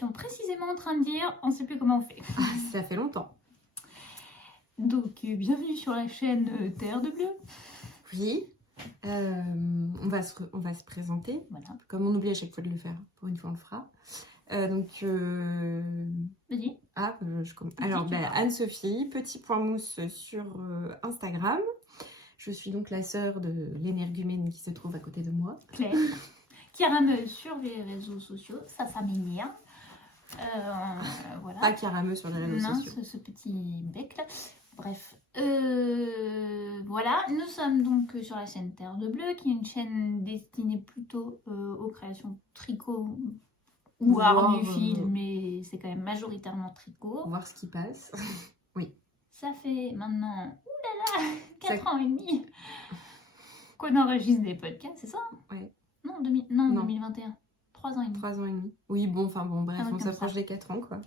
étions précisément en train de dire, on ne sait plus comment on fait. Ça fait longtemps. Donc, bienvenue sur la chaîne Terre de Bleu. Oui, on va se présenter, Voilà. comme on oublie à chaque fois de le faire, pour une fois on le fera. Vas-y. Je commence. Alors, Anne-Sophie, petit point mousse sur Instagram. Je suis donc la sœur de l'énergumène qui se trouve à côté de moi. Claire, qui rame sur les réseaux sociaux, ça m'énerve. Voilà. Pas carameux sur les réseaux sociaux. Non, ce petit bec là. Bref. Voilà, nous sommes donc sur la chaîne Terre de Bleu, qui est une chaîne destinée plutôt aux créations tricot ou art du fil, mais c'est quand même majoritairement tricot. Voir ce qui passe. Oui. Ça fait maintenant, 4 ans et demi qu'on enregistre des podcasts, c'est ça? Ouais. Non, 2021. 3 ans et demi. 3 ans et demi. Oui, bref, on s'approche des 4 ans, quoi.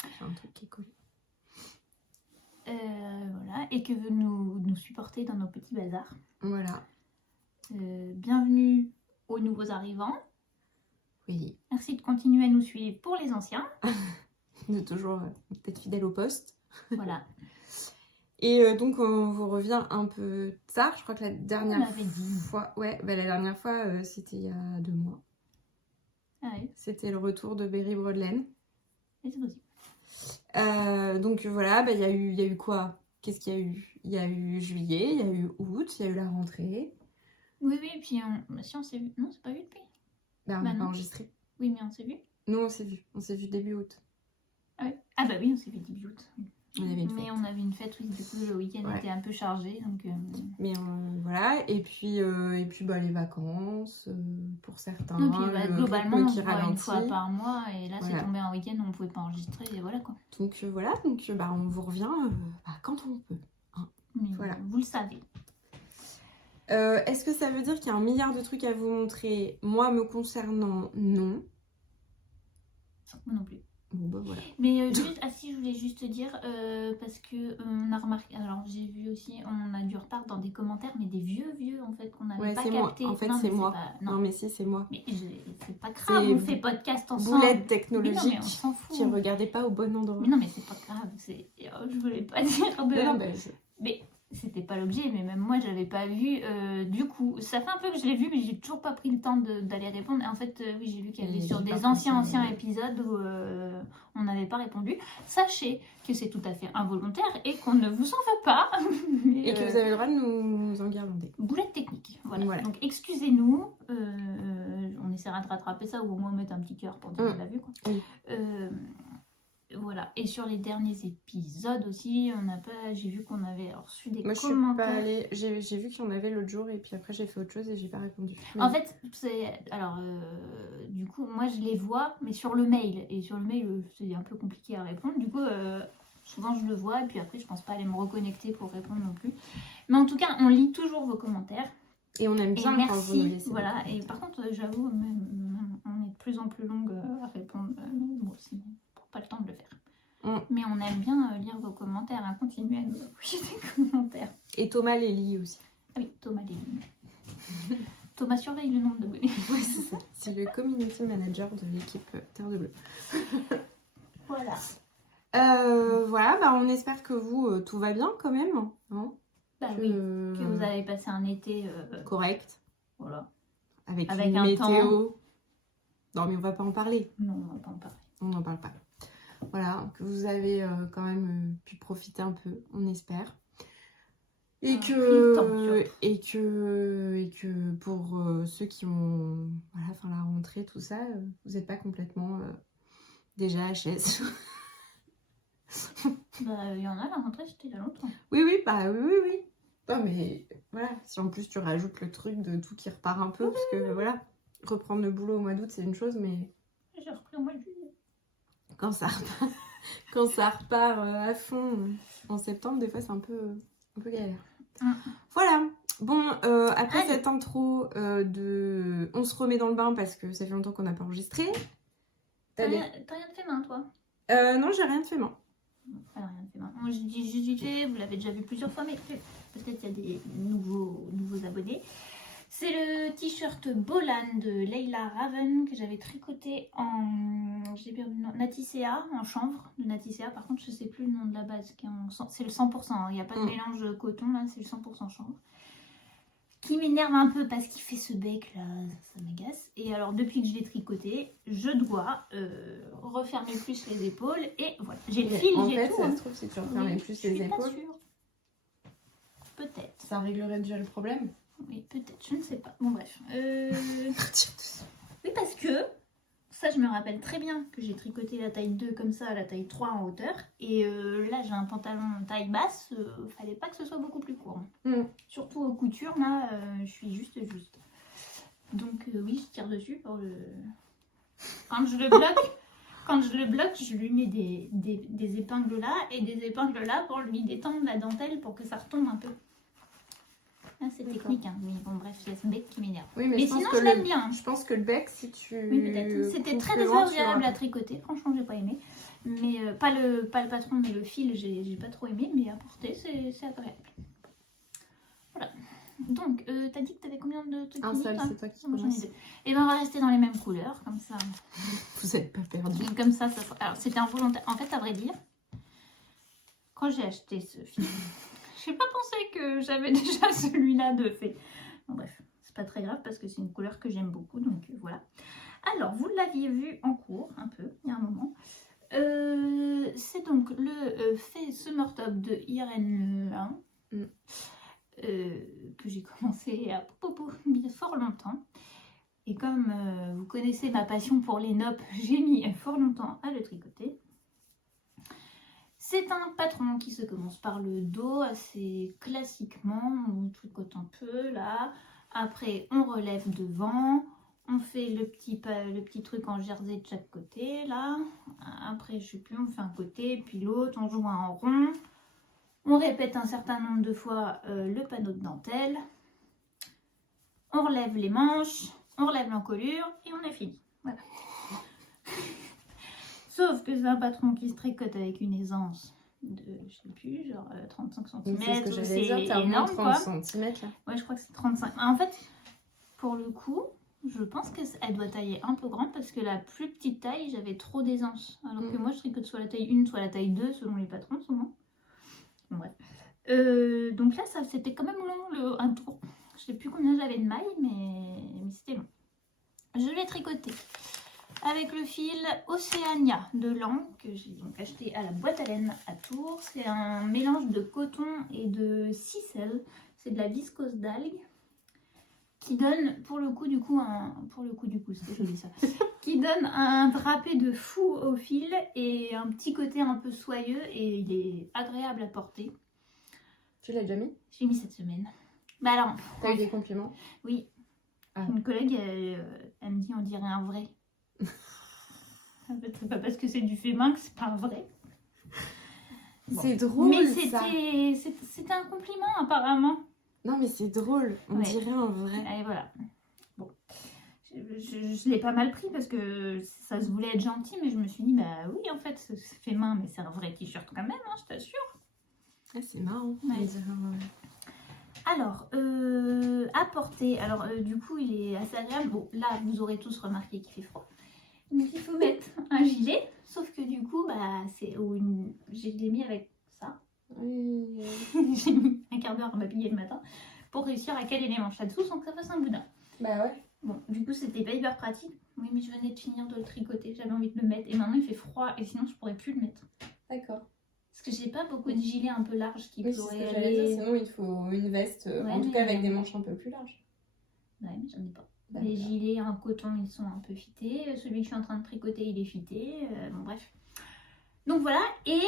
C'est un truc qui est cool. Voilà, et que vous nous supportez dans nos petits bazars. Voilà. Bienvenue aux nouveaux arrivants. Oui. Merci de continuer à nous suivre pour les anciens. De toujours être fidèle au poste. Voilà. Et donc on vous revient un peu tard. Je crois que la dernière fois. Ouais, la dernière fois c'était il y a 2 mois. Ah oui. C'était le retour de Berry Brodelaine. Et c'est possible. Donc voilà, il y a eu quoi? Qu'est-ce qu'il y a eu? Il y a eu juillet, il y a eu août, il y a eu la rentrée. Oui, puis on s'est vu. Non, c'est pas vu depuis. On n'a pas enregistré. Oui, mais on s'est vu. Non, on s'est vu. On s'est vu début août. Ah oui. Ah bah oui, on s'est vu début août. On avait une fête. On avait une fête, oui, du coup le week-end était un peu chargé. Donc, Mais voilà, et puis les vacances pour certains. Et puis globalement, qui on voit ralentit. une fois par mois, et là c'est tombé un week-end où on pouvait pas enregistrer, et voilà quoi. Donc on vous revient quand on peut. Hein. Voilà. Vous le savez. Est-ce que ça veut dire qu'il y a 1 milliard de trucs à vous montrer? Moi, me concernant, non. Moi non plus. Bon, voilà. Mais je voulais juste te dire, parce que on a remarqué, alors j'ai vu aussi, on a du retard dans des commentaires, mais des vieux en fait, qu'on n'avait pas capté. En fait, c'est moi. Non, mais si, c'est moi. Mais c'est pas grave, on fait podcast ensemble. Boulette technologique mais on s'en fout. qui ne regardait pas au bon endroit. Mais non, mais c'est pas grave, je voulais pas dire de... Mais c'était pas l'objet, mais même moi j'avais pas vu. Du coup, ça fait un peu que je l'ai vu, mais j'ai toujours pas pris le temps d'aller répondre. Et en fait, oui, j'ai vu qu'il y avait sur des anciens épisodes où on n'avait pas répondu. Sachez que c'est tout à fait involontaire et qu'on ne vous en veut pas. Mais, et que vous avez le droit de nous enguirlander. Boulette technique, voilà. Donc excusez-nous, on essaiera de rattraper ça ou au moins mettre un petit cœur pour dire qu'on l'a vu, quoi. Oui. Voilà, et sur les derniers épisodes aussi, j'ai vu qu'on avait reçu des commentaires. Moi, je suis pas allée, j'ai vu qu'il y en avait l'autre jour et puis après j'ai fait autre chose et j'ai pas répondu. Mais... En fait, du coup, moi je les vois, mais sur le mail. Et sur le mail, c'est un peu compliqué à répondre. Du coup, souvent je le vois et puis après, je pense pas aller me reconnecter pour répondre non plus. Mais en tout cas, on lit toujours vos commentaires. Et on aime bien quand vous nous laissez. Voilà, et par contre, j'avoue, même, on est de plus en plus longue à répondre. Moi aussi. Pas le temps de le faire. Mais on aime bien lire vos commentaires, hein. Continuez à nous envoyer des commentaires. Et Thomas les lit aussi. Ah oui, Thomas les lit. Thomas surveille le nombre d'abonnés. Oui, c'est ça. C'est le community manager de l'équipe Terre de Bleu. Voilà. Voilà, on espère que vous, tout va bien quand même. Hein, oui, que vous avez passé un été correct. Voilà. Avec une un météo. Temps... Non, mais on va pas en parler. Non, on va pas en parler. On n'en parle pas. Voilà, que vous avez quand même pu profiter un peu, on espère. Et que pour ceux qui ont la rentrée, tout ça, vous n'êtes pas complètement déjà HS. Il y en a, la rentrée, c'était il y a longtemps. Oui. Non, mais voilà, si en plus tu rajoutes le truc de tout qui repart un peu, parce que voilà, reprendre le boulot au mois d'août, c'est une chose, mais... J'ai repris au mois de juillet. Quand ça repart à fond en septembre, des fois c'est un peu galère. Voilà. Bon, après cette intro on se remet dans le bain parce que ça fait longtemps qu'on n'a pas enregistré. T'as rien de fait main, toi? Non, j'ai rien de fait main. Alors, rien de fait main. Moi, je dis juste vite fait, vous l'avez déjà vu plusieurs fois, mais peut-être qu'il y a des nouveaux abonnés. C'est le t-shirt Bolan de Leila Raven que j'avais tricoté en Naticea, en chanvre de Naticea. Par contre, je sais plus le nom de la base. C'est le 100%. Il n'y a pas de mélange coton là, c'est le 100% chanvre. Qui m'énerve un peu parce qu'il fait ce bec là, ça m'agace. Et alors, depuis que je l'ai tricoté, je dois refermer plus les épaules. Et voilà, j'ai le fil, j'ai tout. En fait, ça se trouve, si tu refermais plus les épaules, pas sûre. Peut-être. Ça réglerait déjà le problème. Oui, peut-être, je ne sais pas. Bon, bref. Oui, parce que ça, je me rappelle très bien que j'ai tricoté la taille 2 comme ça, la taille 3 en hauteur. Et là, j'ai un pantalon taille basse. Fallait pas que ce soit beaucoup plus court. Surtout aux coutures, là, je suis juste. Donc, oui, je tire dessus pour le. Quand je le bloque, je lui mets des épingles là et des épingles là pour lui détendre la dentelle pour que ça retombe un peu. Ah, c'est technique, hein. Oui, bon, bref, il y a ce bec qui m'énerve. Oui, mais sinon, je l'aime bien. Je pense que le bec, si tu. Oui, peut-être. C'était très désagréable à tricoter. Franchement, j'ai pas aimé. Mais pas le patron, mais le fil, j'ai pas trop aimé. Mais à porter, c'est agréable. Voilà. Donc, t'as dit que t'avais combien de trucs? Un seul, c'est toi qui commence. Et ben, on va rester dans les mêmes couleurs, comme ça. Vous n'êtes pas perdu. Comme ça. Alors, c'était involontaire. En fait, à vrai dire, quand j'ai acheté ce fil. J'ai pas pensé que j'avais déjà celui-là de fait. Bon, bref, c'est pas très grave parce que c'est une couleur que j'aime beaucoup, donc voilà. Alors, vous l'aviez vu en cours un peu, il y a un moment. C'est donc le fait Summer Top de Irène Lin que j'ai commencé il y a fort longtemps. Et comme vous connaissez ma passion pour les noppes, j'ai mis fort longtemps à le tricoter. C'est un patron qui se commence par le dos assez classiquement, on tricote un peu là, après on relève devant, on fait le petit truc en jersey de chaque côté là, après je sais plus, on fait un côté puis l'autre, on joue en rond, on répète un certain nombre de fois le panneau de dentelle, on relève les manches, on relève l'encolure et on a fini. Voilà. Sauf que c'est un patron qui se tricote avec une aisance de, je sais plus, genre 35 cm. C'est ce que j'allais dire, t'as énorme, 30 cm là. Ouais, je crois que c'est 35. En fait, pour le coup, je pense qu'elle doit tailler un peu grand parce que la plus petite taille, j'avais trop d'aisance. Alors que moi, je tricote soit la taille 1, soit la taille 2, selon les patrons, souvent. Bon, bref. Donc là, c'était quand même long, un tour. Je sais plus combien j'avais de mailles, mais c'était long. Je l'ai tricoté avec le fil Océania de Lang que j'ai donc acheté à la boîte à laine à Tours. C'est un mélange de coton et de cicelle. C'est de la viscose d'algues qui donne pour le coup c'est joli ça. Qui donne un drapé de fou au fil et un petit côté un peu soyeux et il est agréable à porter. Tu l'as déjà mis? J'ai mis cette semaine. Bah alors. T'as eu des compliments? Oui. Ah. Une collègue elle me dit on dirait un vrai. En fait, c'est pas parce que c'est du fait main que c'est pas un vrai. Bon. C'est drôle. Mais c'était un compliment apparemment. Non mais c'est drôle, on dirait un vrai. Et voilà. Bon. Je l'ai pas mal pris parce que ça se voulait être gentil, mais je me suis dit bah oui en fait c'est fait main mais c'est un vrai t-shirt quand même, hein, je t'assure. Ah, c'est marrant. Ouais. Alors, à porter, alors du coup il est assez agréable. Bon là vous aurez tous remarqué qu'il fait froid. Donc il faut mettre un gilet, sauf que du coup bah je l'ai mis avec ça. Oui. J'ai mis un quart d'heure à m'habiller le matin pour réussir à caler les manches là-dessous sans que ça fasse un boudin. Bah ouais. Bon, du coup c'était pas hyper pratique. Oui mais je venais de finir de le tricoter, j'avais envie de le mettre et maintenant il fait froid et sinon je pourrais plus le mettre. D'accord. Parce que j'ai pas beaucoup de gilets un peu larges qui pourraient c'est ce que j'allais dire, sinon il faut une veste, en tout cas avec des manches un peu plus larges. Ouais mais j'en ai pas. Les gilets en coton ils sont un peu fités, celui que je suis en train de tricoter il est fité, bon bref. Donc voilà, et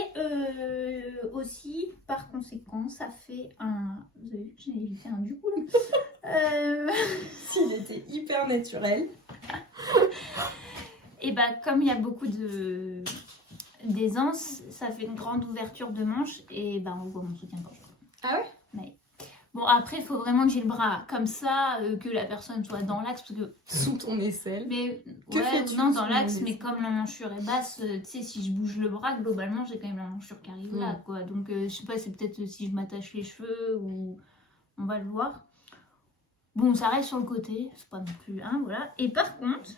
aussi par conséquent ça fait un... Vous avez vu que j'ai évité un du coup là. S'il était hyper naturel. Et bah comme il y a beaucoup d'aisance, ça fait une grande ouverture de manche et bah on voit mon soutien-gorge. Ah ouais? Ouais. Bon après il faut vraiment que j'ai le bras comme ça, que la personne soit dans l'axe parce que... Sous ton aisselle. Mais non dans l'axe, mais comme l'emmanchure est basse, tu sais si je bouge le bras globalement j'ai quand même l'emmanchure qui arrive là quoi. Donc je sais pas, c'est peut-être si je m'attache les cheveux ou on va le voir. Bon, ça reste sur le côté, c'est pas non plus, hein, voilà. Et par contre,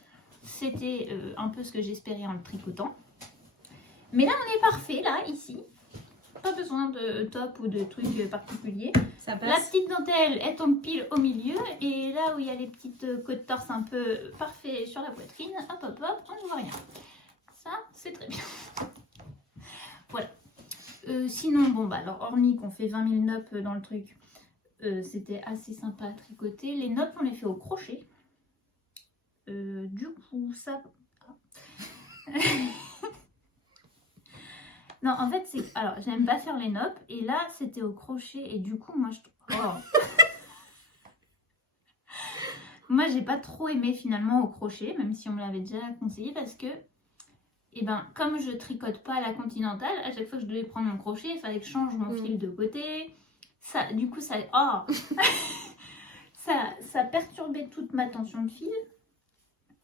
c'était un peu ce que j'espérais en le tricotant. Mais là, on est parfait, là, ici. Pas besoin de top ou de trucs particuliers. Ça passe. La petite dentelle, elle tombe pile au milieu. Et là où il y a les petites côtes torse un peu parfait sur la poitrine, hop, hop, hop, on ne voit rien. Ça, c'est très bien. Voilà. Sinon, bon, bah alors, hormis qu'on fait 20 000 nops dans le truc, c'était assez sympa à tricoter. Les nops, on les fait au crochet. Du coup, ça... Non, en fait, c'est... Alors, j'aime pas faire les nops. Et là, c'était au crochet. Et du coup, moi, je... Oh. Moi, j'ai pas trop aimé finalement au crochet, même si on me l'avait déjà conseillé, parce que, eh ben, comme je tricote pas à la continentale, à chaque fois que je devais prendre mon crochet, il fallait que je change mon fil de côté. Ça, du coup, ça... Oh. ça perturbait toute ma tension de fil.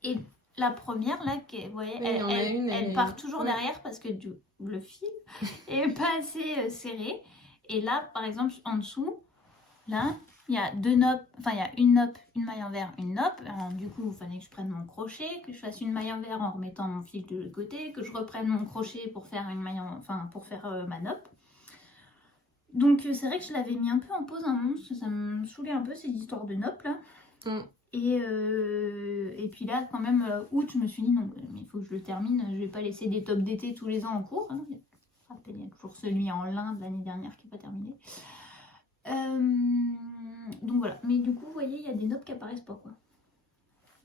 Et la première, là, vous voyez, elle part toujours derrière parce que le fil est pas assez serré. Et là, par exemple, en dessous, là, il y a deux nops, enfin, il y a une nope, une maille envers, une nope. Alors, du coup, il fallait que je prenne mon crochet, que je fasse une maille envers en remettant mon fil de l'autre côté, que je reprenne mon crochet pour faire une maille, pour faire ma nope. Donc, c'est vrai que je l'avais mis un peu en pause un moment, parce que ça me saoulait un peu ces histoires de nope là. Et puis là, quand même, août, je me suis dit non, mais il faut que je le termine. Je vais pas laisser des tops d'été tous les ans en cours. Hein. Il y a toujours celui en lin de l'année dernière qui n'est pas terminé. Donc voilà. Mais du coup, vous voyez, il y a des nops qui apparaissent pas, quoi.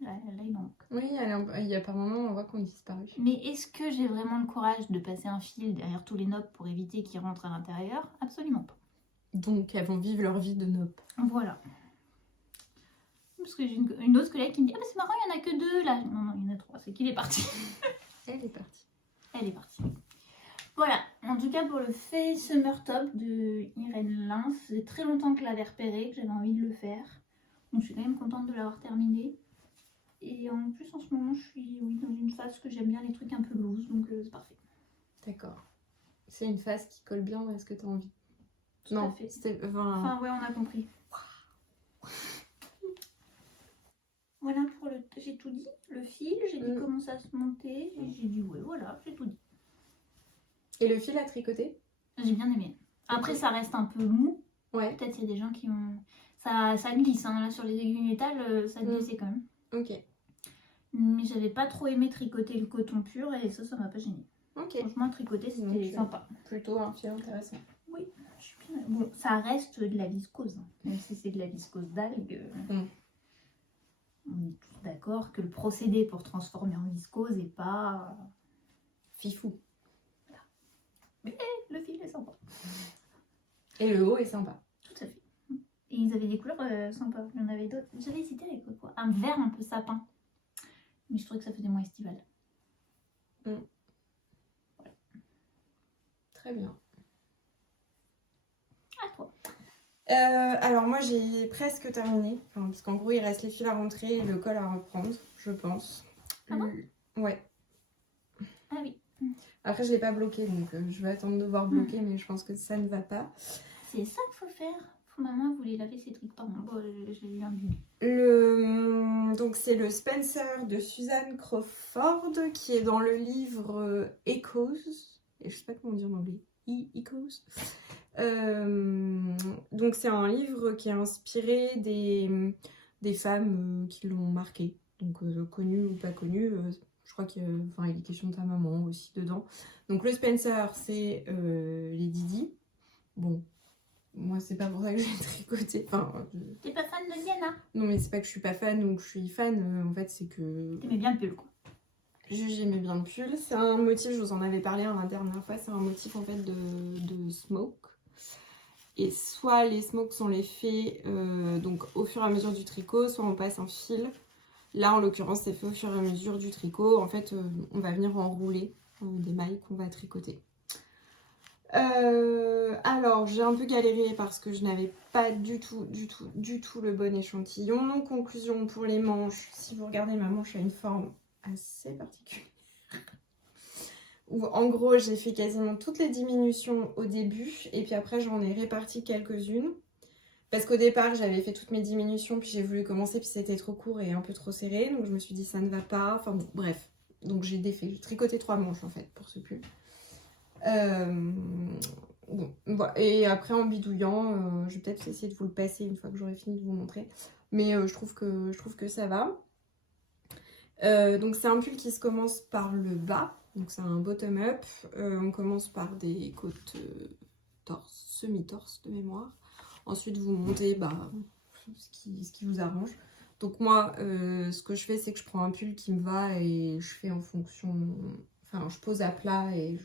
Là, il manque. Oui, il y a par moments, on voit qu'on disparu. Mais est-ce que j'ai vraiment le courage de passer un fil derrière tous les nops pour éviter qu'ils rentrent à l'intérieur? Absolument pas. Donc, elles vont vivre leur vie de nops. Voilà. Parce que j'ai une autre collègue qui me dit « Ah, bah c'est marrant, il n'y en a que deux là !» Non, non, il y en a trois, c'est qu'il est parti. Elle est partie. Elle est partie. Voilà, en tout cas pour le Fait Summer Top de Irène Lin, c'est très longtemps que je l'avais repéré, que j'avais envie de le faire. Donc je suis quand même contente de l'avoir terminé. Et en plus en ce moment je suis dans une phase que j'aime bien les trucs un peu loose, donc c'est parfait. D'accord. C'est une phase qui colle bien à ce que tu as envie. Tout à fait. Enfin ouais, on a compris. Voilà pour le... J'ai tout dit. Le fil, j'ai dit comment ça se montait. J'ai dit ouais, voilà, j'ai tout dit. Et le fil à tricoter? J'ai bien aimé. Après, ça reste un peu mou. Ouais. Peut-être il y a des gens qui ont... Ça glisse, hein. Là sur les aiguilles métal, ça glissait quand même. Ok. Mais j'avais pas trop aimé tricoter le coton pur et ça m'a pas gêné. Ok. Franchement, tricoter, c'était sympa. Plutôt un fil intéressant. Oui, je suis bien... Bon, ça reste de la viscose. Hein. Même si c'est de la viscose d'algues. On est tous d'accord que le procédé pour transformer en viscose n'est pas... Fifou. Voilà. Mais le fil est sympa. Et le haut est sympa. Tout à fait. Et ils avaient des couleurs sympas. Il y en avait d'autres. J'avais hésité avec quoi? Un vert un peu sapin. Mais je trouvais que ça faisait moins estival. Voilà. Très bien. À toi. Alors moi j'ai presque terminé, parce qu'en gros il reste les fils à rentrer et le col à reprendre, je pense. Ah bon? Ouais. Ah oui. Après je l'ai pas bloqué, donc je vais attendre de voir bloquer, mais je pense que ça ne va pas. C'est ça qu'il faut faire. Maman voulait laver ses trucs, pardon. Bon, j'ai eu un but. Donc c'est le Spencer de Suzanne Crawford qui est dans le livre Echoes, et je sais pas comment dire en anglais. Echoes. Donc c'est un livre qui est inspiré des femmes qui l'ont marqué, donc connues ou pas connues. Je crois qu'il est question de ta maman aussi dedans. Donc le Spencer c'est Lady Di. Bon, moi c'est pas pour ça que j'ai tricoté. T'es pas fan de Diana? Non mais c'est pas que je suis pas fan ou que je suis fan, en fait c'est que... T'aimais bien le pull quoi. J'aimais bien le pull. C'est un motif, je vous en avais parlé la dernière fois, c'est un motif en fait de smoke. Et soit les smokes on les fait donc au fur et à mesure du tricot, soit on passe un fil. Là en l'occurrence c'est fait au fur et à mesure du tricot. En fait on va venir enrouler des mailles qu'on va tricoter. Alors j'ai un peu galéré parce que je n'avais pas du tout le bon échantillon. Conclusion pour les manches, si vous regardez ma manche a une forme assez particulière. Où en gros j'ai fait quasiment toutes les diminutions au début et puis après j'en ai réparti quelques-unes. Parce qu'au départ, j'avais fait toutes mes diminutions, puis j'ai voulu commencer, puis c'était trop court et un peu trop serré. Donc je me suis dit, ça ne va pas. Enfin bon, bref. Donc j'ai défait. J'ai tricoté 3 manches en fait pour ce pull. Bon, voilà. Et après en bidouillant, je vais peut-être essayer de vous le passer une fois que j'aurai fini de vous montrer. Mais je trouve que ça va. Donc c'est un pull qui se commence par le bas. Donc c'est un bottom-up. On commence par des côtes torse, semi-torse de mémoire. Ensuite vous montez ce qui vous arrange. Donc moi ce que je fais c'est que je prends un pull qui me va et je fais en fonction... Enfin je pose à plat et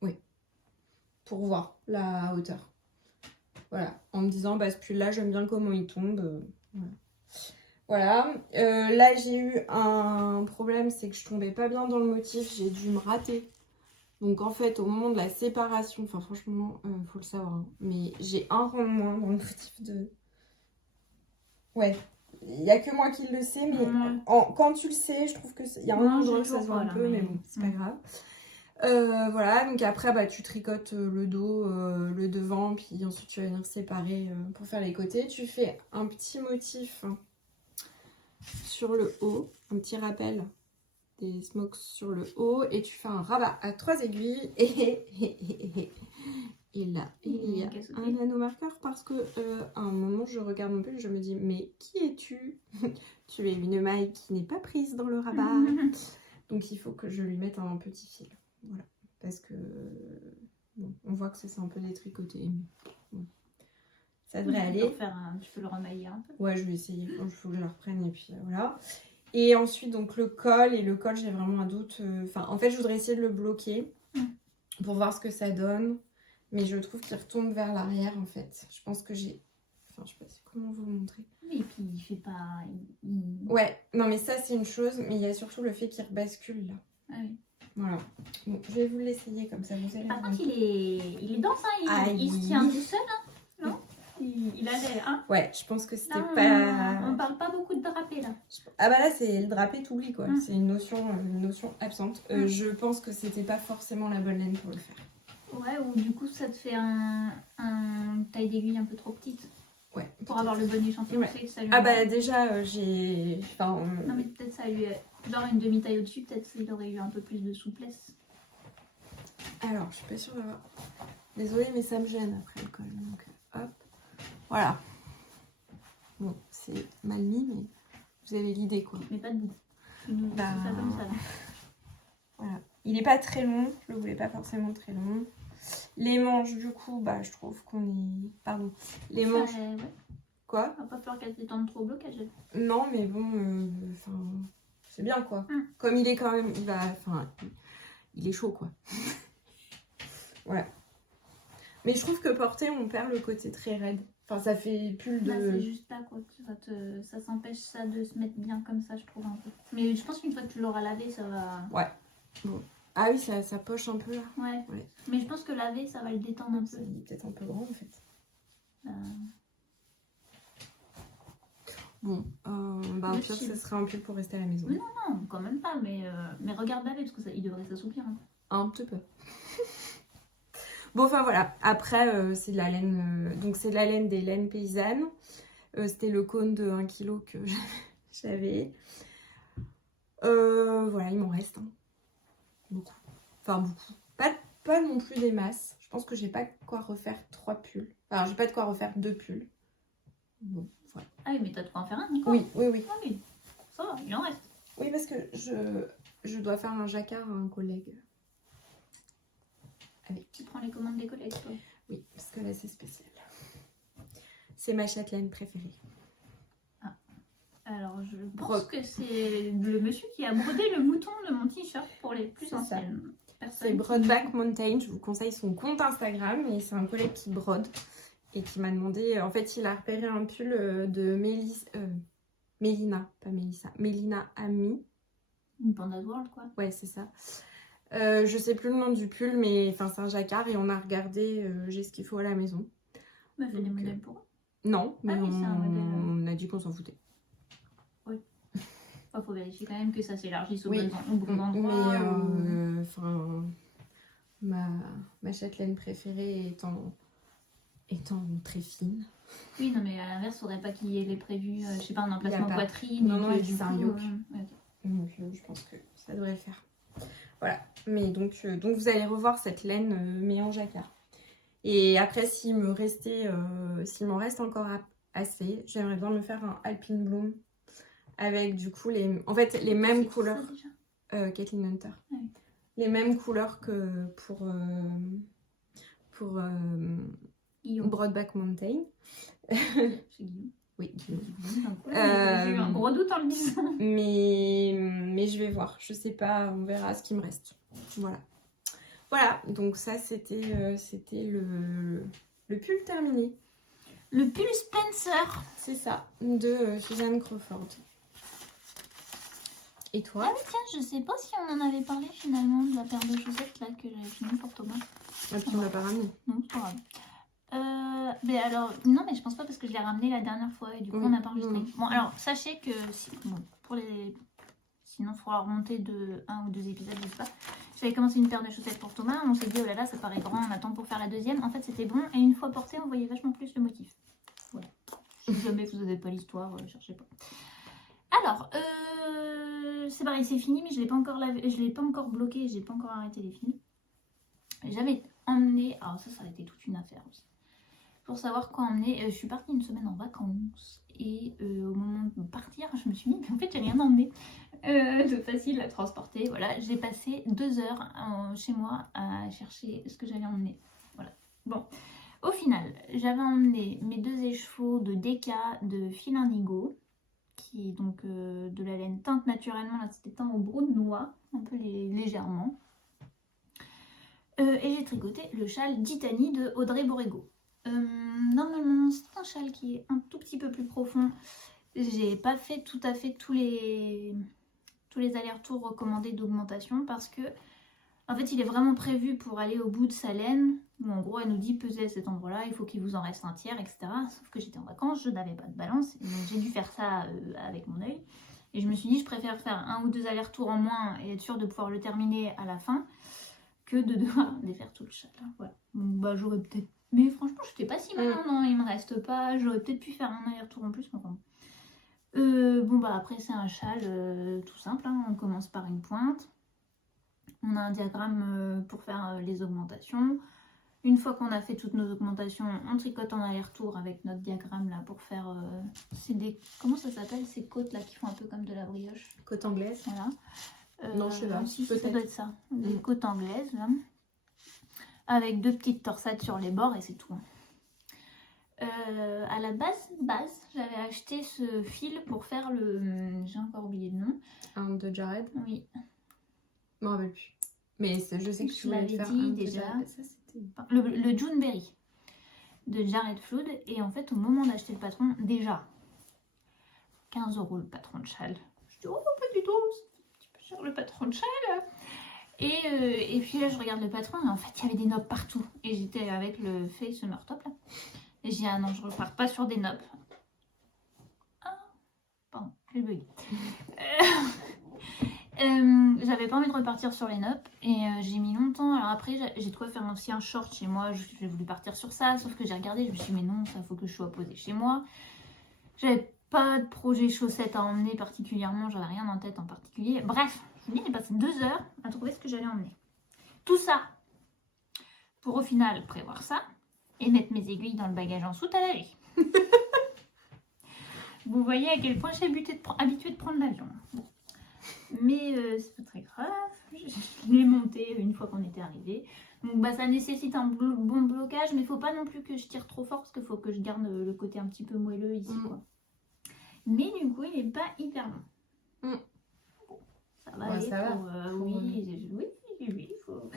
oui, pour voir la hauteur. Voilà, en me disant ce pull là j'aime bien comment il tombe. Voilà, là j'ai eu un problème, c'est que je tombais pas bien dans le motif, j'ai dû me rater. Donc en fait au moment de la séparation, enfin franchement faut le savoir, hein, mais j'ai un rang de moins dans le motif de... Ouais, il n'y a que moi qui le sais, mais quand tu le sais, je trouve qu'il y a un endroit que ça se voit un peu, mais bon, c'est pas grave. Voilà, donc après tu tricotes le dos, le devant, puis ensuite tu vas venir séparer pour faire les côtés. Tu fais un petit motif sur le haut, un petit rappel des smokes sur le haut, et tu fais un rabat à 3 aiguilles et là il y a un nanomarqueur parce que à un moment je regarde mon pull, je me dis mais qui es-tu? Tu es une maille qui n'est pas prise dans le rabat. Donc il faut que je lui mette un petit fil, voilà, parce que bon, on voit que c'est un peu détricoté, mais bon, ça devrait aller. Tu peux le remailler un peu. Ouais, je vais essayer, il faut que je le reprenne et puis voilà. Et ensuite donc le col, j'ai vraiment un doute, en fait je voudrais essayer de le bloquer pour voir ce que ça donne, mais je trouve qu'il retombe vers l'arrière en fait. Je pense que j'ai... Enfin je sais pas comment vous montrer. Oui, et puis il fait pas... Ouais, non mais ça c'est une chose, mais il y a surtout le fait qu'il rebascule là. Ah oui. Voilà. Bon, je vais vous l'essayer comme ça, vous allez... Par contre, il est dense, hein. Il se tient tout seul, hein. Non, il a l'air, hein. Ouais, je pense que c'était pas... On parle pas beaucoup de drapé, là. Ah bah là, c'est le drapé, t'oublies, quoi. C'est une notion absente. Je pense que c'était pas forcément la bonne laine pour le faire. Ouais, ou du coup, ça te fait un taille d'aiguille un peu trop petite. Ouais. Pour avoir le bon échantillon. Ouais. Ça lui déjà, j'ai... Non, mais peut-être ça lui... Genre une demi-taille au-dessus, peut-être qu'il aurait eu un peu plus de souplesse. Alors, je suis pas sûre d'avoir... Désolée, mais ça me gêne après le col. Donc, hop. Voilà. Bon, c'est mal mis, mais vous avez l'idée, quoi. Mais pas de bout. C'est pas comme ça, là. Voilà. Il est pas très long. Je le voulais pas forcément très long. Les manches, du coup, je trouve qu'on est... Pardon. Les manches... Ouais. Quoi? On n'a pas peur qu'elle s'étende trop au blocage. Non, mais bon, c'est bien, quoi. Comme il est quand même... Il est chaud, quoi. Voilà. Mais je trouve que porter, on perd le côté très raide. Enfin, ça fait pull de... c'est juste là, quoi. Ça s'empêche ça de se mettre bien comme ça, je trouve, un peu. Mais je pense qu'une fois que tu l'auras lavé, ça va... Ouais. Bon. Ah oui, ça poche un peu, là. Ouais. Mais je pense que laver, ça va le détendre un peu. Il est peut-être un peu grand, en fait. Bon, au pire, ça serait un pull pour rester à la maison. Mais non, quand même pas. Mais regarde laver, parce qu'il devrait s'assouplir. Hein. Un petit peu. Bon, enfin voilà. Après, c'est de la laine. Donc, c'est de la laine des laines paysannes. C'était le cône de 1 kg que j'avais. Voilà, il m'en reste. Hein. Beaucoup. Enfin, beaucoup. Pas non plus des masses. Je pense que j'ai pas de quoi refaire 3 pulls. Enfin, j'ai pas de quoi refaire 2 pulls. Bon, voilà. Ah oui, mais t'as de quoi en faire un, Nico? Oui. Ah oui, ça va, il en reste. Oui, parce que je dois faire un jacquard à un collègue. Tu prends les commandes des collègues, toi? Oui, parce que là, c'est spécial. C'est ma châtelaine préférée. Ah. Alors, je pense que c'est le monsieur qui a brodé le mouton de mon t-shirt pour les plus anciennes personnes. C'est Broadback Mountain. Je vous conseille son compte Instagram. Et c'est un collègue qui brode et qui m'a demandé... En fait, il a repéré un pull de Mélina, pas Mélissa. Mélina Ami. Une Pandas World, quoi. Ouais, c'est ça. Je sais plus le nom du pull, mais c'est un jacquard et on a regardé, j'ai ce qu'il faut à la maison. Mais fait des modèles pour eux. Non, mais on a dit qu'on s'en foutait. Oui. Il faut vérifier quand même que ça s'élargisse au bon endroit. Mais ma châtelaine préférée est étant très fine. Oui, non, mais à l'inverse, faudrait pas qu'il y ait les prévus, je sais pas, un emplacement poitrine. Non, non, c'est un yoke. Okay. Donc, je pense que ça devrait le faire. Voilà. Mais donc vous allez revoir cette laine mais en jacquard. Et après, s'il m'en reste encore assez, j'aimerais bien me faire un Alpine Bloom avec du coup les mêmes couleurs. Kathleen Hunter. Ouais. Les mêmes couleurs que pour Broadback Mountain. Oui, un gros doute en le disant. Mais je vais voir. Je sais pas, on verra ce qui me reste. Voilà, donc ça c'était le pull terminé. Le pull Spencer. C'est ça, de Suzanne Crawford. Et toi? Ah oui, tiens, je sais pas si on en avait parlé finalement de la paire de chaussettes là que j'avais fini pour Thomas. Ah, tu m'as pas ramené? Non, c'est pas grave. Mais alors, non, mais je pense pas parce que je l'ai ramené la dernière fois et du coup on n'a pas enregistré. Bon, alors sachez que sinon il faudra remonter de 1 ou 2 épisodes, je sais pas. J'avais commencé une paire de chaussettes pour Thomas, on s'est dit oh là là, ça paraît grand, on attend pour faire la deuxième. En fait, c'était bon et une fois porté, on voyait vachement plus le motif. Voilà. Si jamais vous n'avez pas l'histoire, cherchez pas. Alors, c'est pareil, c'est fini, mais je l'ai pas encore lavé, je l'ai pas encore bloqué, j'ai pas encore arrêté les fils. J'avais emmené, alors ça a été toute une affaire aussi. Pour savoir quoi emmener, je suis partie une semaine en vacances et au moment de partir, je me suis dit, mais en fait, j'ai rien emmené de facile à transporter. Voilà, j'ai passé 2 heures chez moi à chercher ce que j'allais emmener. Voilà. Bon, au final, j'avais emmené mes 2 écheveaux de Deka de fil indigo, qui est donc de la laine teinte naturellement. Là, c'était teint au brou de noix, un peu légèrement. Et j'ai tricoté le châle Ditani de Audrey Borrego. Normalement c'est un châle qui est un tout petit peu plus profond. J'ai pas fait tout à fait tous les allers-retours recommandés d'augmentation parce que en fait il est vraiment prévu pour aller au bout de sa laine où en gros elle nous dit pesez à cet endroit là, il faut qu'il vous en reste un tiers, etc. Sauf que j'étais en vacances, je n'avais pas de balance et donc j'ai dû faire ça avec mon œil et je me suis dit je préfère faire 1 ou 2 allers-retours en moins et être sûre de pouvoir le terminer à la fin que de devoir défaire tout le châle. Voilà. Donc bah j'aurais peut-être, mais franchement j'étais pas si mal, non, il me reste pas, j'aurais peut-être pu faire un aller-retour en plus, mais bon. Bon bah après c'est un châle tout simple, hein. On commence par une pointe, on a un diagramme pour faire les augmentations. Une fois qu'on a fait toutes nos augmentations, on tricote en aller-retour avec notre diagramme là pour faire c'est des, comment ça s'appelle ces côtes là qui font un peu comme de la brioche? Côte anglaise. Voilà. Non, je sais pas. Si, ça doit être ça. Des côtes anglaises, là. Avec 2 petites torsades sur les bords et c'est tout. À la base, j'avais acheté ce fil pour faire le... J'ai encore oublié le nom. Un de Jared? Oui. Je m'en rappelle plus. Mais je sais que tu voulais faire dit déjà. Ça, le Juneberry de Jared Flood. Et en fait, au moment d'acheter le patron, déjà 15 € le patron de châle. Je dis, oh, pas du tout, sur le patron de châle. Et puis là je regarde le patron et en fait il y avait des nopes partout et j'étais avec le Face Summer Top là et j'ai dit ah non je repars pas sur des nopes. Pardon, j'ai bugué. J'avais pas envie de repartir sur les nopes et j'ai mis longtemps. Alors après j'ai de quoi faire aussi un short chez moi, j'ai voulu partir sur ça sauf que j'ai regardé, je me suis dit mais non, ça faut que je sois posée chez moi. J'avais pas de projet chaussettes à emmener particulièrement, j'avais rien en tête en particulier. Bref, je me dis j'ai passé 2 heures à trouver ce que j'allais emmener. Tout ça pour au final prévoir ça et mettre mes aiguilles dans le bagage en soute à laver. Vous voyez à quel point je suis habituée de prendre l'avion. Bon. Mais c'est pas très grave, je l'ai monté une fois qu'on était arrivé. Donc bah, ça nécessite un bon blocage, mais il faut pas non plus que je tire trop fort parce qu'il faut que je garde le côté un petit peu moelleux ici. Quoi. Mais du coup, il est pas hyper long. Bon, ça va aller pour... oui, faut...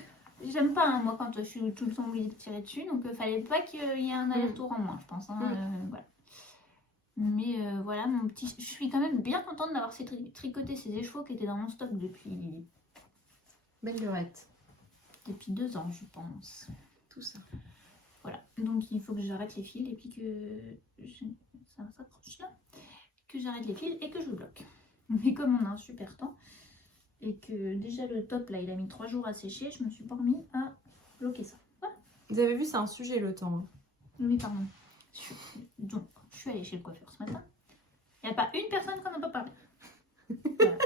J'aime pas, hein, moi, quand je suis tout le temps obligée de tirer dessus. Donc, fallait pas qu'il y ait un aller-retour en moins, je pense. Hein, voilà. Mais voilà, mon petit... Je suis quand même bien contente d'avoir tricoté ces écheveaux qui étaient dans mon stock depuis... Belle lurette. Depuis 2 ans, je pense. Tout ça. Voilà. Donc, il faut que j'arrête les fils et puis que... Ça s'accroche là. Que j'arrête les fils et que je le bloque. Mais comme on a un super temps et que déjà le top là il a mis 3 jours à sécher, je me suis pas remis à bloquer ça. Voilà. Vous avez vu, c'est un sujet le temps. Oui, pardon. Donc, je suis allée chez le coiffeur ce matin. Il n'y a pas une personne qu'on n'a pas parlé. Voilà.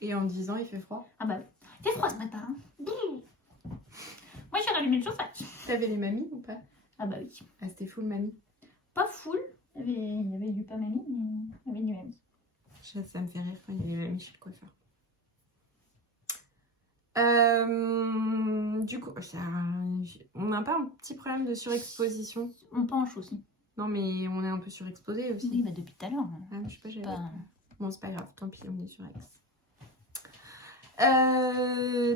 Et en 10 ans, il fait froid. Ah bah, il fait froid ce matin. Moi, j'ai rallumé le chauffage. T'avais les mamies ou pas? Ah bah oui. Ah, c'était full mamie. Pas full. Il y avait du pas mamie, mais il y avait du mamie. Ça me fait rire quand il y avait mamie chez le coiffeur. Du coup, on n'a pas un petit problème de surexposition? On penche aussi. Non, mais on est un peu surexposé aussi. Oui, bah depuis tout à l'heure. Ah, je sais pas, j'avais... Pas... Bon, c'est pas grave, tant pis, on est surex.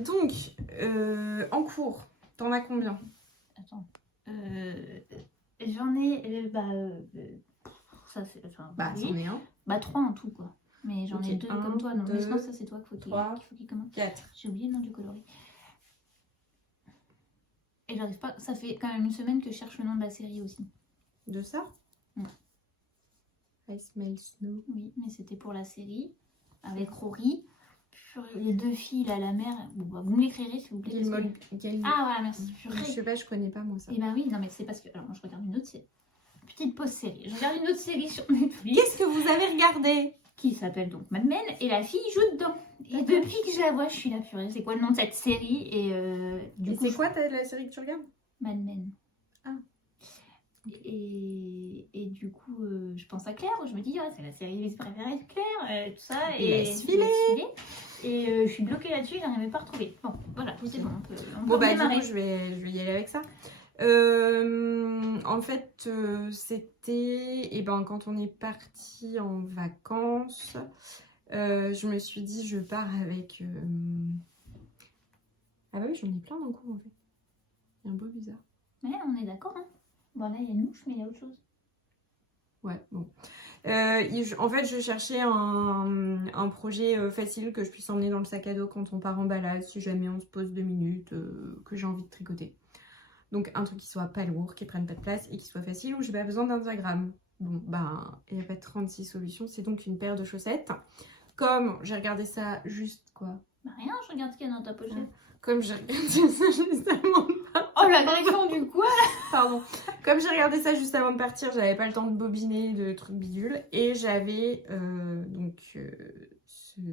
Donc, en cours, t'en as combien? Attends. J'en ai... ça c'est... Enfin, Bah, oui. c'en est un. Bah 3 en tout, quoi. Mais j'en ai 2 comme toi. Non, mais sinon, ça c'est toi qu'il faut qu'il commence. 4. J'ai oublié le nom du coloris. Et j'arrive pas... Ça fait quand même une semaine que je cherche le nom de la série aussi. De ça? I smell snow. Oui, mais c'était pour la série. Avec Rory. Les 2 filles à la mer. Bon, bah, vous me l'écrirez s'il vous plaît. Ah voilà, merci. Je sais pas, je connais pas moi ça. Et bah oui, non mais c'est parce que... Alors moi je regarde une autre série. Petite pause série. Je regarde une autre série sur Netflix. Qu'est-ce que vous avez regardé? Qui s'appelle donc Mad Men. Et la fille joue dedans. Et depuis que je la vois, je suis la purée. C'est quoi le nom de cette série? Et du coup, c'est quoi la série que tu regardes? Mad Men. Ah. Et du coup, je pense à Claire. Je me dis, c'est la série préférée de Claire. Tout ça. Et laisse filer. Et je suis bloquée là-dessus. Je n'arrivais pas à retrouver. Bon, voilà. C'est bon. On peut bah démarrer. du coup, je vais y aller avec ça. En fait, c'était... Et ben, quand on est parti en vacances, je me suis dit, je pars avec... Ah bah oui, j'en ai plein d'un coup, en fait. Il y a un beau bizarre. Ouais, on est d'accord, hein. Bon, là, il y a une mouche, mais il y a autre chose. Ouais, bon. En fait, je cherchais un projet facile que je puisse emmener dans le sac à dos quand on part en balade, si jamais on se pose 2 minutes, que j'ai envie de tricoter. Donc un truc qui soit pas lourd, qui prenne pas de place et qui soit facile, où j'ai pas besoin d'un diagramme. Bon, ben, il n'y a pas 36 solutions, c'est donc une paire de chaussettes. Comme j'ai regardé ça juste quoi. Bah rien, je regarde ce qu'il y a dans ta pochette. Comme j'ai regardé ça juste avant de partir. Oh l'agression du quoi? Pardon. Comme j'ai regardé ça juste avant de partir, j'avais pas le temps de bobiner de trucs bidules. Et j'avais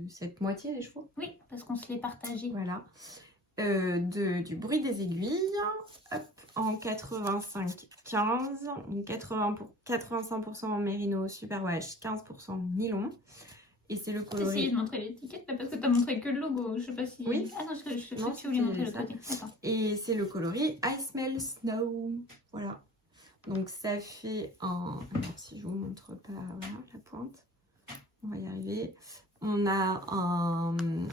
cette moitié des chevaux. Oui, parce qu'on se les partageait. Voilà. Du bruit des aiguilles. Hop, en 85-15. 85% en mérino superwash, 15% nylon. Et c'est le coloris. T'as essayé de montrer l'étiquette là parce que t'as montré que le logo, je sais pas si... Oui. Ah non, je voulais montrer le côté. D'accord. Et c'est le coloris I Smell Snow. Voilà. Donc ça fait un... Alors si je vous montre pas, voilà, la pointe. On va y arriver. On a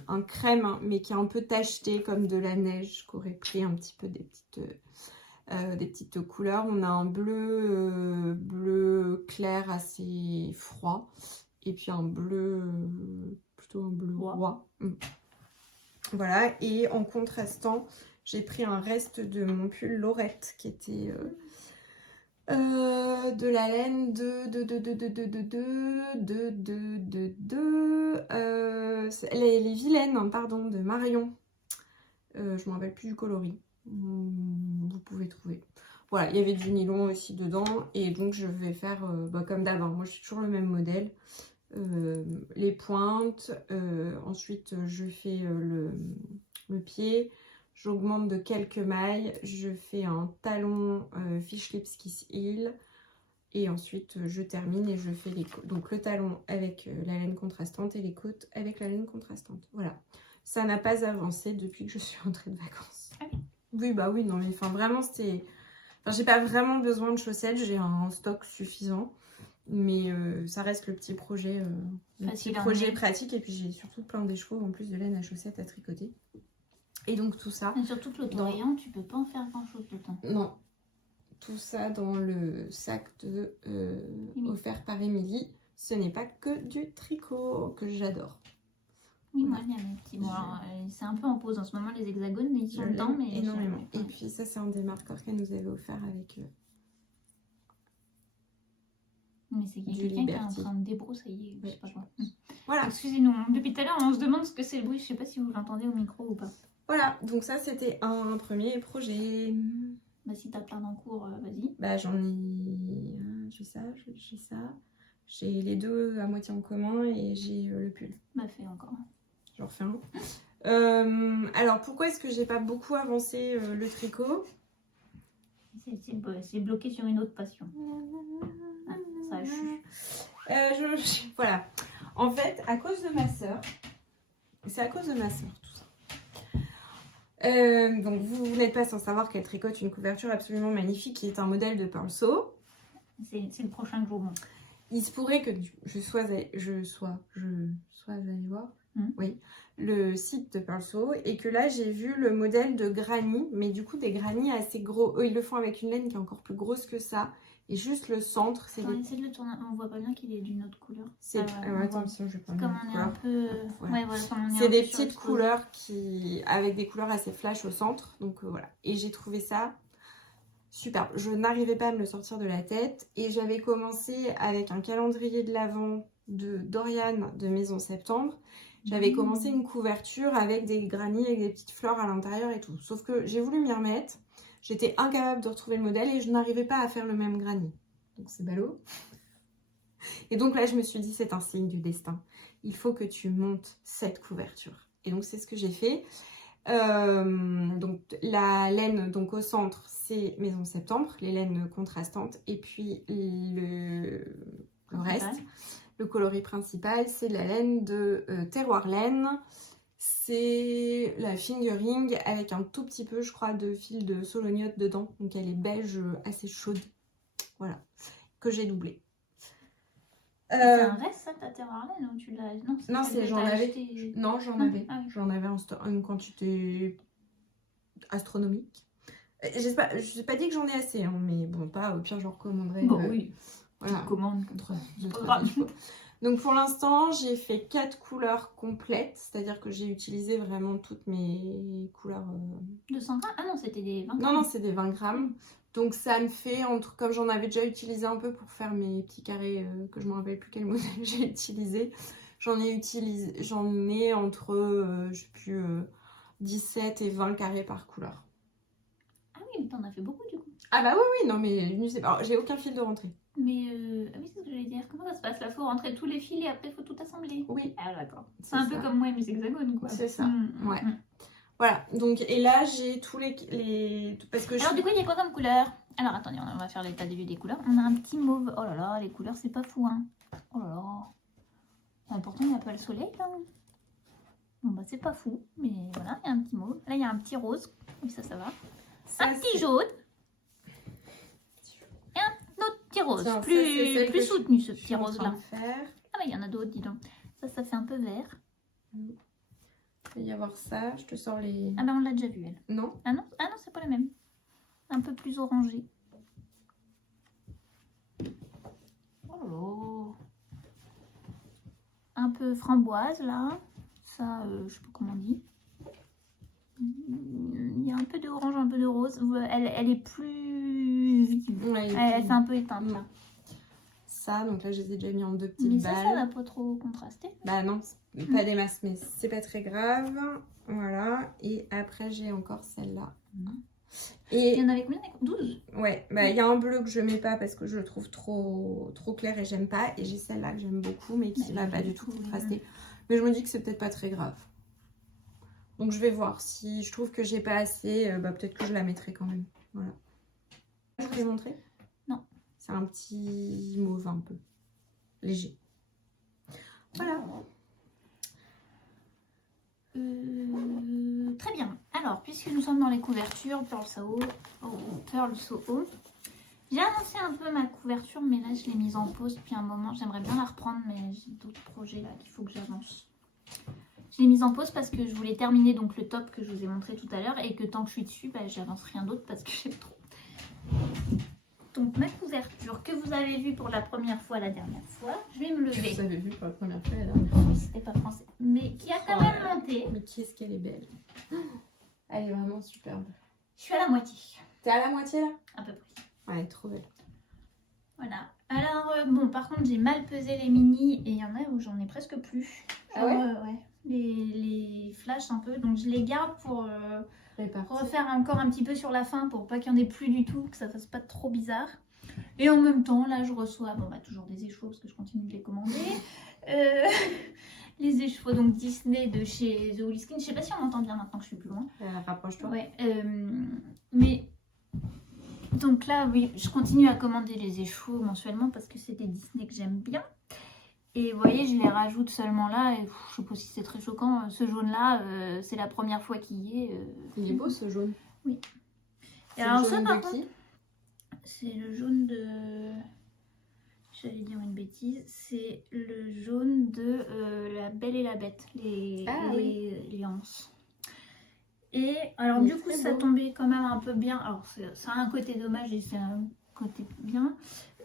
un crème, mais qui est un peu tacheté comme de la neige, qui aurait pris un petit peu des petites couleurs. On a un bleu clair assez froid. Et puis un bleu, plutôt un bleu roi. Voilà, et en contrastant, j'ai pris un reste de mon pull Laurette qui était de la laine les vilaines, pardon, de Marion. Je ne me rappelle plus du coloris. Vous pouvez trouver. Voilà, il y avait du nylon aussi dedans. Et donc, je vais faire comme d'hab. Moi, je suis toujours le même modèle. Les pointes. Ensuite, je fais le pied. J'augmente de quelques mailles. Je fais un talon Fish Lips Kiss Heel. Et ensuite, je termine et je fais les côtes. Donc, le talon avec la laine contrastante et les côtes avec la laine contrastante. Voilà. Ça n'a pas avancé depuis que je suis rentrée de vacances. Ah oui. Oui, bah oui, non, mais enfin, vraiment, c'était... Enfin, j'ai pas vraiment besoin de chaussettes. J'ai un stock suffisant. Mais ça reste le petit projet, pratique. Et puis, j'ai surtout plein d'écheveaux en plus de laine à chaussettes à tricoter. Et donc, tout ça... Et surtout que l'autorayant, tu peux pas en faire grand-chose dedans. Non. Tout ça dans le sac offert par Émilie. Ce n'est pas que du tricot que j'adore. Oui, moi, il y a mes petits. Bon, c'est un peu en pause en ce moment, les hexagones, mais ils sont dedans. Mais énormément. Et puis, ça, c'est un des marqueurs qu'elle nous avait offert avec... Mais c'est quelqu'un qui est en train de débroussailler, je sais pas quoi. Voilà. Excusez-nous, depuis tout à l'heure, on se demande ce que c'est le bruit. Je sais pas si vous l'entendez au micro ou pas. Voilà, donc ça, c'était un premier projet. Bah si t'as plein en cours, vas-y. Bah j'en ai... j'ai ça. J'ai les deux à moitié en commun et j'ai le pull. Bah fais encore. J'en refais un. Alors pourquoi est-ce que j'ai pas beaucoup avancé le tricot? C'est bloqué sur une autre passion. Ah, ça a voilà. En fait, à cause de ma soeur, c'est à cause de ma soeur tout ça. Donc vous n'êtes pas sans savoir qu'elle tricote une couverture absolument magnifique qui est un modèle de pinceau. C'est le prochain que je vous montre. Il se pourrait que je sois allée voir oui, le site de pinceau et que là j'ai vu le modèle de granny, mais du coup des granny assez gros. Eux ils le font avec une laine qui est encore plus grosse que ça. Et juste le centre, c'est des... Essaie de le tourner, on voit pas bien qu'il est d'une autre couleur. Attention, je vais pas comme on est un peu... voilà. C'est des petites couleurs avec des couleurs assez flash au centre. Donc voilà. Et j'ai trouvé ça superbe. Je n'arrivais pas à me le sortir de la tête. Et j'avais commencé avec un calendrier de l'Avent de Dorian de Maison Septembre. J'avais commencé une couverture avec des granny, avec des petites fleurs à l'intérieur et tout. Sauf que j'ai voulu m'y remettre. J'étais incapable de retrouver le modèle et je n'arrivais pas à faire le même granny. Donc c'est ballot. Et donc là, je me suis dit, c'est un signe du destin. Il faut que tu montes cette couverture. Et donc c'est ce que j'ai fait. Donc la laine donc au centre, c'est Maison Septembre, les laines contrastantes. Et puis le reste, le coloris principal, c'est la laine de Terroir Laine. C'est la fingering avec un tout petit peu, je crois, de fil de solognotte dedans. Donc elle est beige assez chaude. Voilà. Que j'ai doublé. C'est un reste ça, ta Terroir Laine ou tu l'as... Non, j'en avais. Non, j'en avais. Ah, oui. J'en avais une quantité astronomique. Je n'ai pas dit que j'en ai assez, hein, mais bon, pas au pire, j'en recommanderais. Bon, oui. Voilà. Commande. Donc pour l'instant, j'ai fait 4 couleurs complètes, c'est-à-dire que j'ai utilisé vraiment toutes mes couleurs. 200 grammes? Ah non, c'était des 20 grammes. Non, c'est des 20 grammes. Donc ça me fait, comme j'en avais déjà utilisé un peu pour faire mes petits carrés, que je ne me rappelle plus quel modèle j'ai utilisé, j'en ai entre, je sais plus, 17 et 20 carrés par couleur. Ah oui, mais t'en as fait beaucoup du coup. Ah bah oui, non mais j'ai aucun fil de rentrée. Mais ah oui, c'est ce que j'allais dire. Comment ça se passe là? Faut rentrer tous les fils et après il faut tout assembler. Oui. Ah d'accord. C'est un peu comme moi et mes hexagones quoi. C'est ça. Ouais. Voilà. Donc et là j'ai tous les parce que alors du coup il y a quoi comme couleur? Alors attendez, on va faire l'état des lieux des couleurs. On a un petit mauve. Oh là là, les couleurs c'est pas fou hein. Oh là là. Pourtant il n'y a pas le soleil là. Bon bah c'est pas fou, mais voilà, il y a un petit mauve. Là il y a un petit rose. Oui ça va. Ça, un petit jaune. Et un autre petit rose. Tiens, plus soutenu ce petit rose là. Ah bah il y en a d'autres, dis donc. Ça fait un peu vert. Il va y avoir ça, je te sors les... Ah bah on l'a déjà vu elle. Non. Ah non, c'est pas la même. Un peu plus orangé. Oh. Un peu framboise là. Ça, je sais pas comment on dit. Il y a un peu d'orange, un peu de rose. Elle est plus vive. Ouais, elle s'est un peu éteinte là. Ça, donc là je les ai déjà mis en 2 petites balles. Mais ça va pas trop contraster. Bah non, pas des masses, mais c'est pas très grave. Voilà. Et après j'ai encore celle-là. Et il y en avait combien? 12? Ouais, bah il y a un bleu que je mets pas parce que je le trouve trop clair et j'aime pas. Et j'ai celle-là que j'aime beaucoup mais qui va pas du tout contraster. Mais je me dis que c'est peut-être pas très grave. Donc je vais voir. Si je trouve que j'ai pas assez, bah peut-être que je la mettrai quand même. Voilà. Je vous l'ai montré? Non. C'est un petit mauve un peu léger. Voilà. Très bien. Alors, puisque nous sommes dans les couvertures, Pearl Soho, j'ai annoncé un peu ma couverture, mais là je l'ai mise en pause depuis un moment. J'aimerais bien la reprendre, mais j'ai d'autres projets là qu'il faut que j'avance. Je l'ai mise en pause parce que je voulais terminer donc le top que je vous ai montré tout à l'heure et que tant que je suis dessus, bah, j'avance rien d'autre parce que j'aime trop. Donc ma couverture que vous avez vue pour la première fois la dernière fois, je vais me lever. Vous avez vu pour la première fois la dernière fois. C'était pas français, mais qui a quand même monté. Mais qu'est-ce qu'elle est belle. Elle est vraiment superbe. Je suis à la moitié. T'es à la moitié là? À peu près. Ouais, elle est trop belle. Voilà. Alors bon, par contre j'ai mal pesé les mini et il y en a où j'en ai presque plus. Ah ouais? Ouais. Les flashs un peu, donc je les garde pour refaire encore un petit peu sur la fin pour pas qu'il y en ait plus du tout, que ça fasse pas trop bizarre. Et en même temps, là, je reçois toujours des échevaux parce que je continue de les commander. Les échevaux donc Disney de chez The Woolly Skin. Je sais pas si on m'entend bien maintenant que je suis plus loin. Rapproche-toi. Ouais. Mais donc là, oui, je continue à commander les échevaux mensuellement parce que c'est des Disney que j'aime bien. Et vous voyez, je les rajoute seulement là. Et je sais pas si c'est très choquant. Ce jaune-là, c'est la première fois qu'il y est. Il est beau ce jaune. Oui. Et alors ça, par contre, c'est le jaune de... J'allais dire une bêtise. C'est le jaune de La Belle et la Bête. Les anses. Et alors du coup, ça tombait quand même un peu bien. Alors ça a un côté dommage et c'est un côté bien.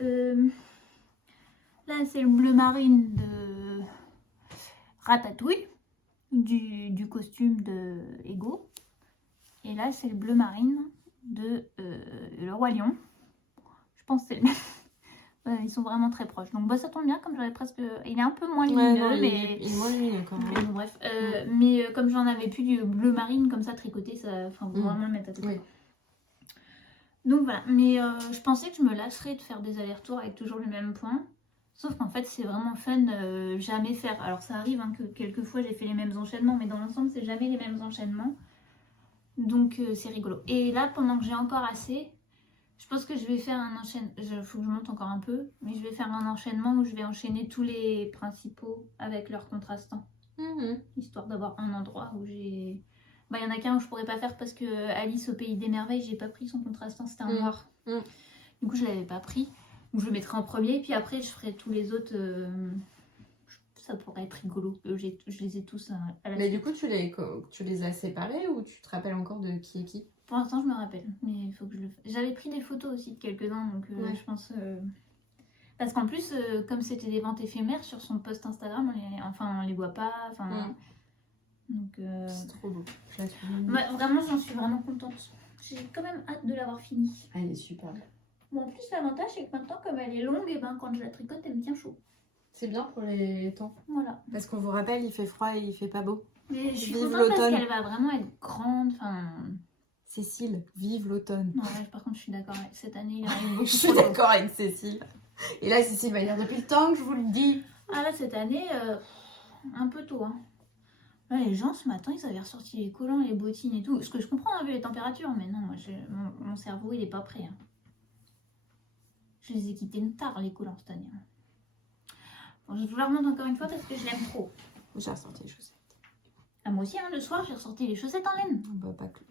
Là, c'est le bleu marine de Ratatouille, du costume de Ego. Et là, c'est le bleu marine de Le Roi Lion. Je pense que c'est le même. Ils sont vraiment très proches. Donc ça tombe bien, comme j'avais presque... Il est un peu moins lumineux, mais... Il est moins lumineux quand même. Bon, bref. Mais comme j'en avais plus du bleu marine comme ça tricoté, ça... Enfin, vous vraiment le mettre à tête. Oui. Donc voilà. Mais je pensais que je me lasserais de faire des allers-retours avec toujours le même point. Sauf qu'en fait, c'est vraiment fun jamais faire. Alors ça arrive que quelquefois j'ai fait les mêmes enchaînements, mais dans l'ensemble, c'est jamais les mêmes enchaînements. Donc c'est rigolo. Et là, pendant que j'ai encore assez, je pense que je vais faire un enchaînement. Il faut que je monte encore un peu, mais je vais faire un enchaînement où je vais enchaîner tous les principaux avec leurs contrastants. Histoire d'avoir un endroit où j'ai... Il y en a qu'un où je pourrais pas faire parce que Alice au Pays des Merveilles, j'ai pas pris son contrastant, c'était un noir. Du coup, je l'avais pas pris. Donc je le mettrai en premier, puis après je ferai tous les autres. Ça pourrait être rigolo. Je les ai tous à la Mais du coup, tu les as séparés ou tu te rappelles encore de qui est qui? Pour l'instant, je me rappelle, mais il faut que je le fasse. J'avais pris des photos aussi de quelques-uns, donc je pense. Parce qu'en plus, comme c'était des ventes éphémères sur son post Instagram, on les voit pas. Donc. C'est trop beau. Vraiment, j'en suis vraiment contente. J'ai quand même hâte de l'avoir fini. Elle est super. Bon, en plus, l'avantage, c'est que maintenant, comme elle est longue, et quand je la tricote, elle me tient chaud. C'est bien pour les temps. Voilà. Parce qu'on vous rappelle, il fait froid et il fait pas beau. Mais je suis contente parce qu'elle va vraiment être grande. Cécile, vive l'automne. Non, ouais, par contre, je suis d'accord. Cette année, il arrive beaucoup. Je suis d'accord avec Cécile. Et là, Cécile va dire depuis le temps que je vous le dis. Ah là, cette année, un peu tôt. Là, les gens, ce matin, ils avaient ressorti les collants, les bottines et tout. Ce que je comprends, vu les températures. Mais non, moi, mon cerveau, il est pas prêt. Je les ai quittés tard, les collants, cette année. Bon, je vous la remonte encore une fois parce que je l'aime trop. J'ai ressorti les chaussettes. Ah, moi aussi, le soir, j'ai ressorti les chaussettes en laine.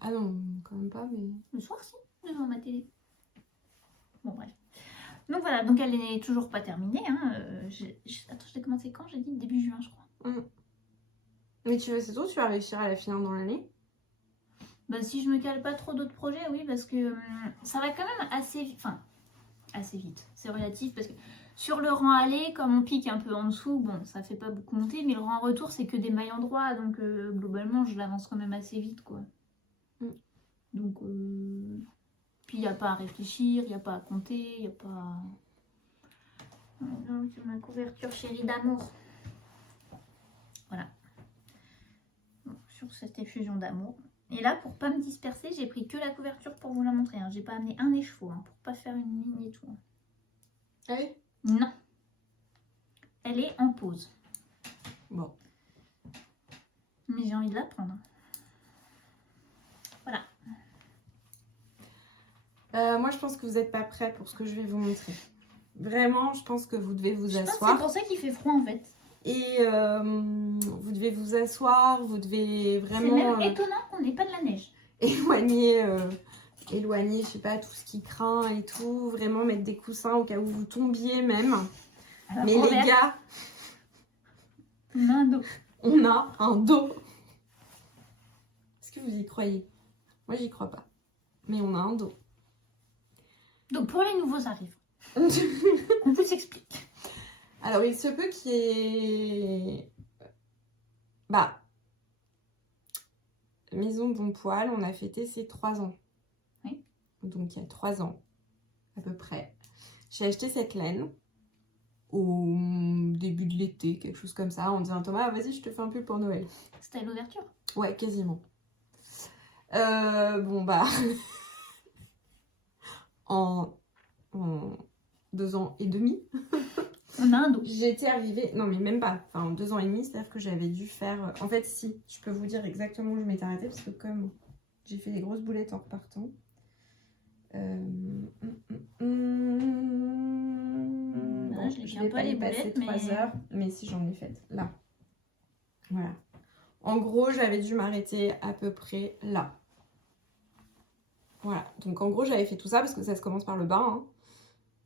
Ah non, quand même pas, mais... Le soir, si, devant ma télé. Bon, bref. Donc voilà, donc elle n'est toujours pas terminée. Attends, je l'ai commencé quand? J'ai dit début juin, je crois. Mais c'est tout, tu vas réussir à la finir dans l'année? Si je me cale pas trop d'autres projets, oui, parce que ça va quand même assez vite. Enfin, assez vite. C'est relatif parce que sur le rang aller, comme on pique un peu en dessous, bon, ça fait pas beaucoup monter, mais le rang retour, c'est que des mailles en droit, donc globalement, je l'avance quand même assez vite, quoi. Donc, puis il n'y a pas à réfléchir, il n'y a pas à compter, il n'y a pas... C'est ma couverture chérie d'amour. Voilà. Donc, sur cette effusion d'amour. Et là, pour pas me disperser, j'ai pris que la couverture pour vous la montrer. J'ai pas amené un écheveau pour pas faire une ligne et tout. Ah oui? Non. Elle est en pause. Bon. Mais j'ai envie de la prendre. Voilà. Moi, je pense que vous n'êtes pas prêts pour ce que je vais vous montrer. Vraiment, je pense que vous devez vous asseoir. C'est pour ça qu'il fait froid, en fait. Et vous devez vous asseoir, vous devez vraiment... C'est même étonnant qu'on n'ait pas de la neige. Éloigner, je sais pas, tout ce qui craint et tout. Vraiment mettre des coussins au cas où vous tombiez même. Mais les gars... On a un dos. On a un dos. Est-ce que vous y croyez? Moi, j'y crois pas. Mais on a un dos. Donc, pour les nouveaux arrivants, on vous explique. Alors, il se peut qu'il y ait... Maison Bon Poil, on a fêté ses 3 ans. Oui. Donc, il y a 3 ans, à peu près. J'ai acheté cette laine au début de l'été, quelque chose comme ça, en disant à Thomas, vas-y, je te fais un pull pour Noël. C'était à l'ouverture? Ouais, quasiment. Bon, bah... en 2 ans et demi. On a un dos. J'étais arrivée... Non, mais même pas. Enfin, en 2 ans et demi, c'est-à-dire que j'avais dû faire... En fait, si, je peux vous dire exactement où je m'étais arrêtée, parce que comme j'ai fait des grosses boulettes en repartant... Bon, je vais pas y passer 3 heures, mais si j'en ai fait là. Voilà. En gros, j'avais dû m'arrêter à peu près là. Voilà. Donc en gros, j'avais fait tout ça parce que ça se commence par le bas. Hein.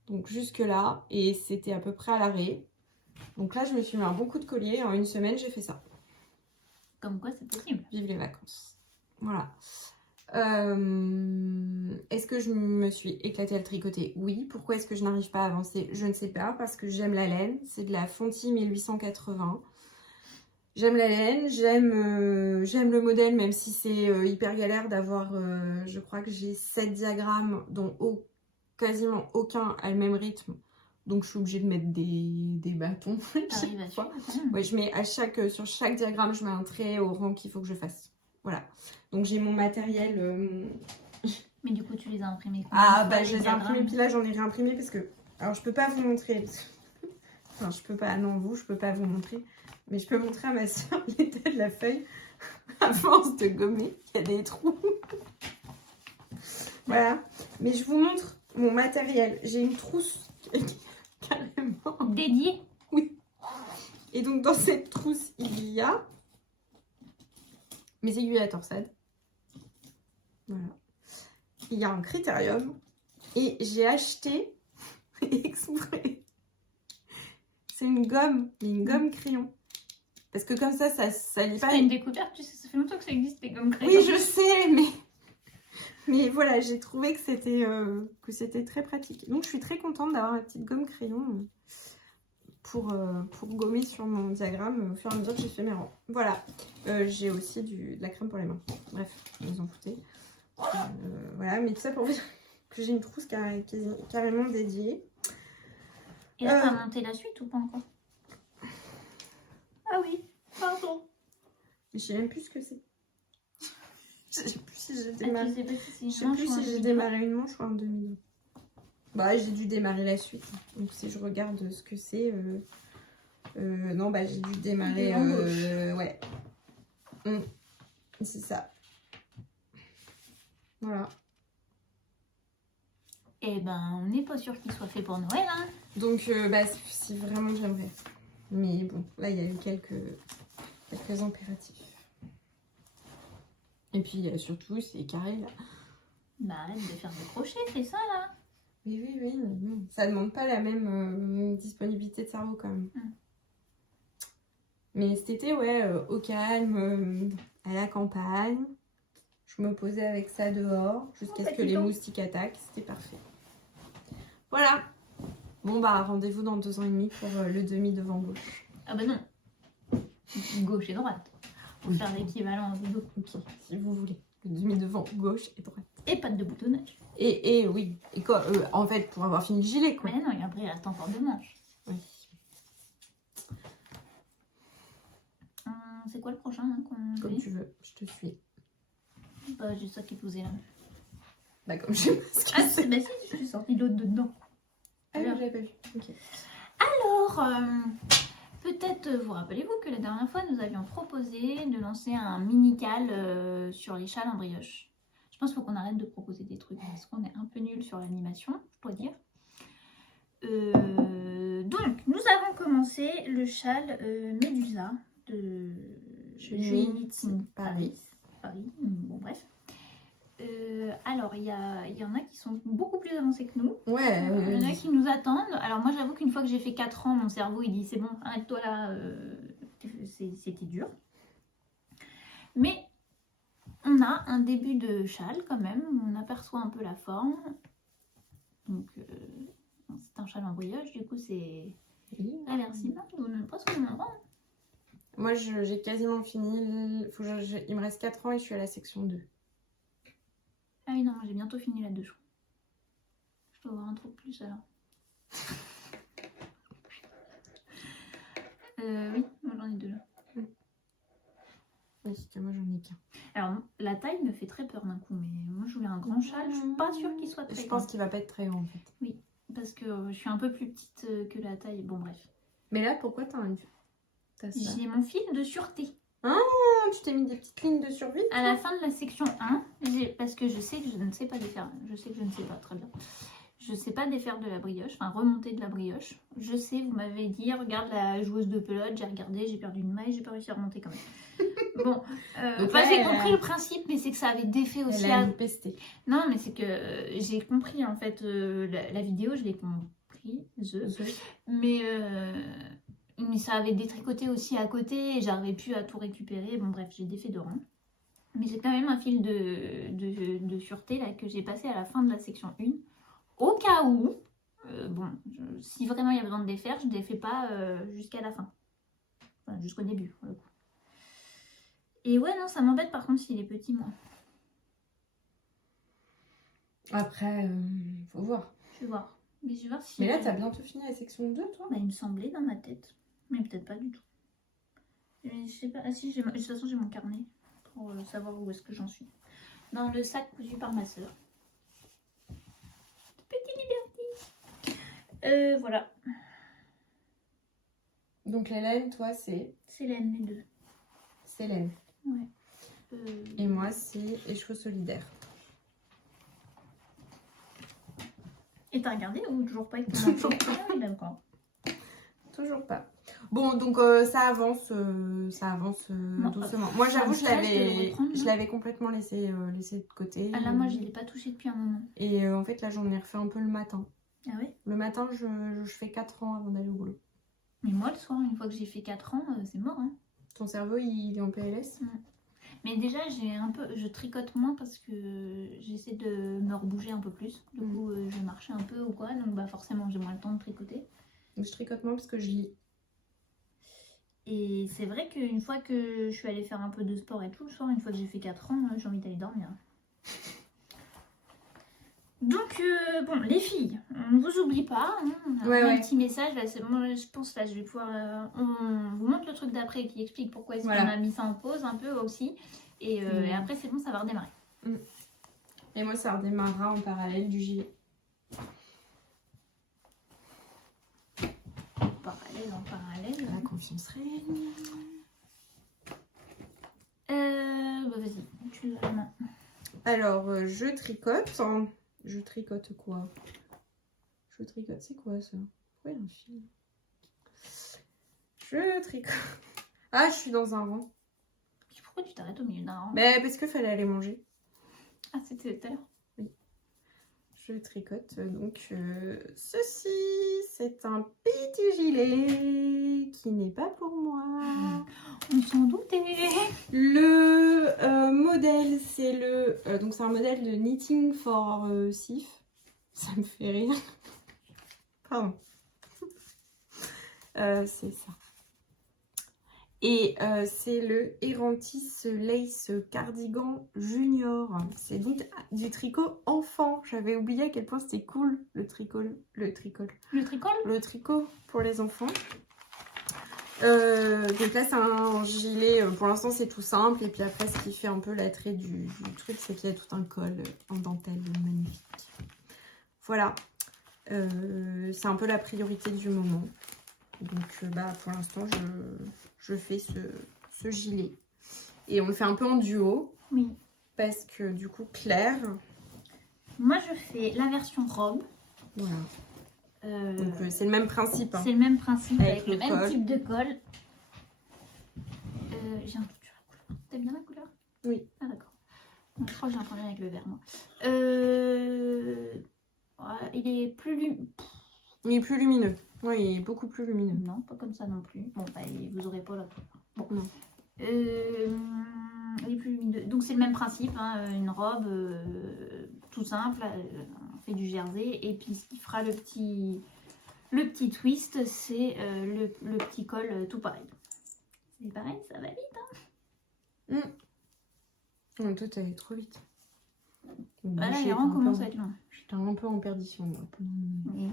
Donc jusque là. Et c'était à peu près à l'arrêt. Donc là, je me suis mis un bon coup de collier. En 1 semaine, j'ai fait ça. Comme quoi, c'est possible. Vive les vacances. Voilà. Est-ce que je me suis éclatée à le tricoter? Oui. Pourquoi est-ce que je n'arrive pas à avancer? Je ne sais pas. Parce que j'aime la laine. C'est de la Fonty 1880. J'aime la laine. J'aime le modèle, même si c'est hyper galère d'avoir... je crois que j'ai 7 diagrammes, dont quasiment aucun a le même rythme. Donc je suis obligée de mettre des bâtons. Ouais, je mets sur chaque diagramme, je mets un trait au rang qu'il faut que je fasse. Voilà. Donc j'ai mon matériel. Mais du coup, tu les as imprimés comment? Ah bah je les ai imprimés, puis là j'en ai réimprimé parce que... Alors je peux pas vous montrer. Enfin je peux pas, non vous, je peux pas vous montrer. Mais je peux montrer à ma soeur l'état de la feuille. À force de gommer, il y a des trous. Voilà. Mais je vous montre mon matériel. J'ai une trousse carrément dédiée. Oui. Et donc dans cette trousse, il y a mes aiguilles à torsade. Voilà. Il y a un critérium. Et j'ai acheté exprès. C'est une gomme crayon. Parce que comme ça lit pas. C'est une découverte, tu sais, ça fait longtemps que ça existe les gommes crayon. Oui, je sais, mais voilà, j'ai trouvé que c'était très pratique. Donc je suis très contente d'avoir ma petite gomme crayon pour gommer sur mon diagramme au fur et à mesure que j'ai fait mes rangs. Voilà, j'ai aussi de la crème pour les mains. Bref, vous en foutez. Voilà, mais tout ça pour vous dire que j'ai une trousse carrément dédiée. Et là, t'as monté la suite ou pas encore? Ah oui, pardon. Mais je sais même plus ce que c'est. Je sais plus si j'ai démarré. Je sais plus si j'ai démarré une manche ou un demi. Bah j'ai dû démarrer la suite. Donc si je regarde ce que c'est, non bah j'ai dû démarrer. Ouais. C'est ça. Voilà. Eh ben on n'est pas sûr qu'il soit fait pour Noël, hein. Donc bah si vraiment j'aimerais. Mais bon, là il y a eu quelques impératifs. Et puis surtout, c'est carré là. Bah arrête de faire des crochets, c'est ça là. Oui, non. Ça demande pas la même disponibilité de cerveau quand même. Mais cet été, ouais, au calme, à la campagne. Je me posais avec ça dehors jusqu'à ce que les moustiques attaquent. C'était parfait. Voilà. Bon bah rendez-vous dans 2 ans et demi pour le demi devant gauche. Ah bah non. Gauche et droite. Pour faire l'équivalent en vidéo. Ok, si vous voulez. Le demi devant gauche et droite. Et pas de boutonnage. Et oui. Et quoi, en fait, pour avoir fini le gilet, quoi. Mais non, et après, il reste encore 2 manches. Oui. C'est quoi le prochain hein, qu'on Comme fait? tu veux, je te suis. Bah, j'ai ça qui posait là. Bah, comme je sais pas ce que c'est. Bah si, je suis sortie l'autre dedans. Ah oui, j'avais pas vu. Ok. Alors, peut-être vous rappelez-vous que la dernière fois, nous avions proposé de lancer un mini-cal sur les châles en brioche. Je pense qu'il faut qu'on arrête de proposer des trucs parce qu'on est un peu nul sur l'animation, je dois dire. Donc, nous avons commencé le châle Médusa de Julie Paris. Bon, bref. Alors, il y en a qui sont beaucoup plus avancés que nous. Ouais. Il y en a qui nous attendent. Alors, moi, j'avoue qu'une fois que j'ai fait 4 ans, mon cerveau, il dit c'est bon, arrête-toi là, c'était dur. Mais on a un début de châle quand même. On aperçoit un peu la forme. Donc, c'est un châle en brioche. Du coup, c'est réversible. On est presque au même endroit. Moi, j'ai quasiment fini. Il me reste 4 ans et je suis à la section 2. Ah oui, non, j'ai bientôt fini la 2, je crois. Je dois avoir un truc plus alors. Oui, moi j'en ai 2 là. Oui, moi j'en ai qu'un. Alors, la taille me fait très peur d'un coup, mais moi je voulais un grand châle, je suis pas sûre qu'il soit très grand. Je pense qu'il va pas être très grand en fait. Oui, parce que je suis un peu plus petite que la taille. Bon, bref. Mais là, pourquoi t'as J'ai mon fil de sûreté. Ah, tu t'es mis des petites lignes de survie? À la fin de la section 1, parce que je sais que je ne sais pas défaire. Je sais que je ne sais pas, très bien. Je sais pas défaire de la brioche, enfin remonter de la brioche. Je sais, vous m'avez dit, regarde la joueuse de pelote, j'ai regardé, j'ai perdu une maille, j'ai pas réussi à remonter quand même. Bon, j'ai compris le principe, mais c'est que ça avait des faits aussi. Elle a pesté. Non, mais c'est que j'ai compris en fait la vidéo, je l'ai compris, mais ça avait détricoté aussi à côté et j'arrivais plus à tout récupérer. Bon bref, j'ai des faits de rang. Mais j'ai quand même un fil de sûreté là que j'ai passé à la fin de la section 1. Au cas où, si vraiment il y a besoin de les faire, je ne les fais pas jusqu'à la fin. Enfin, jusqu'au début, pour le coup. Et ouais, non, ça m'embête par contre s'il est petit, moi. Après, faut voir. Je vais voir. Mais je vais voir si... Mais là, t'as bientôt fini la section 2, toi? Bah, il me semblait dans ma tête. Mais peut-être pas du tout. Mais je sais pas. Ah si, de toute façon, j'ai mon carnet pour savoir où est-ce que j'en suis. Dans le sac cousu par ma soeur. Voilà. Donc les laines, toi, c'est... C'est laine, les deux. C'est laine. Ouais. Et moi, c'est écheveau solidaire. Et t'as regardé ou toujours pas avec ton Toujours pas. Ah, d'accord. Toujours pas. Bon, donc ça avance doucement. Moi, j'avoue, je l'avais complètement laissé de côté. Ah là, moi, je l'ai pas touché depuis un moment. Et en fait, là, j'en ai refait un peu le matin. Ah oui? Le matin, je fais 4 ans avant d'aller au boulot. Mais moi, le soir, une fois que j'ai fait 4 ans, c'est mort. Hein. Ton cerveau, il est en PLS? Mais déjà, je tricote moins parce que j'essaie de me rebouger un peu plus. Du coup, je marchais un peu ou quoi, donc bah forcément, j'ai moins le temps de tricoter. Donc, je tricote moins parce que je lis. Et c'est vrai qu'une fois que je suis allée faire un peu de sport et tout, le soir, une fois que j'ai fait 4 ans, j'ai envie d'aller dormir. Donc, bon, les filles, on ne vous oublie pas. Hein, un petit message. Là, moi, je pense là, je vais pouvoir. On vous montre le truc d'après qui explique pourquoi est-ce qu'on a mis ça en pause un peu aussi. Et après, c'est bon, ça va redémarrer. Et moi, ça redémarrera en parallèle du gilet. En parallèle. La confiance réelle. Vas-y, tu l'as la main. Alors, je tricote. Je tricote quoi? Je tricote, c'est quoi ça? Pourquoi il y a un fil? Je tricote. Ah, je suis dans un rang. Pourquoi tu t'arrêtes au milieu d'un rang? Mais parce qu'il fallait aller manger. Ah, c'était tout à l'heure? Oui. Je tricote donc ceci. C'est un petit gilet qui n'est pas pour moi. On s'en doutait. Le modèle, c'est donc c'est un modèle de Knitting for Sif. Ça me fait rire. Pardon. C'est ça. Et c'est le Erantis Lace Cardigan Junior. C'est donc du tricot enfant. J'avais oublié à quel point c'était cool le tricot pour les enfants. Donc là c'est un gilet, pour l'instant c'est tout simple. Et puis après ce qui fait un peu l'attrait du truc, c'est qu'il y a tout un col en dentelle magnifique. Voilà. C'est un peu la priorité du moment. Donc pour l'instant je fais ce gilet. Et on le fait un peu en duo. Oui. Parce que du coup Claire... Moi je fais la version robe. Voilà. Donc c'est le même principe. Hein. C'est le même principe avec le même col. type de col. J'ai un doute sur la couleur. T'aimes bien la couleur? Oui. Ah d'accord. Je crois que j'ai un problème avec le vert moi. Il est plus lumineux. Oui, il est beaucoup plus lumineux. Non, pas comme ça non plus. Bon, vous aurez pas la couleur. Bon. Non. Il est plus lumineux. Donc c'est le même principe, hein, une robe tout simple, on fait du jersey et puis ce qui fera le petit twist, c'est le petit col tout pareil. C'est pareil, ça va vite. Non, toi t'allais trop vite. Là les rangs commencent à être longs. J'étais un peu en perdition moi. Oui.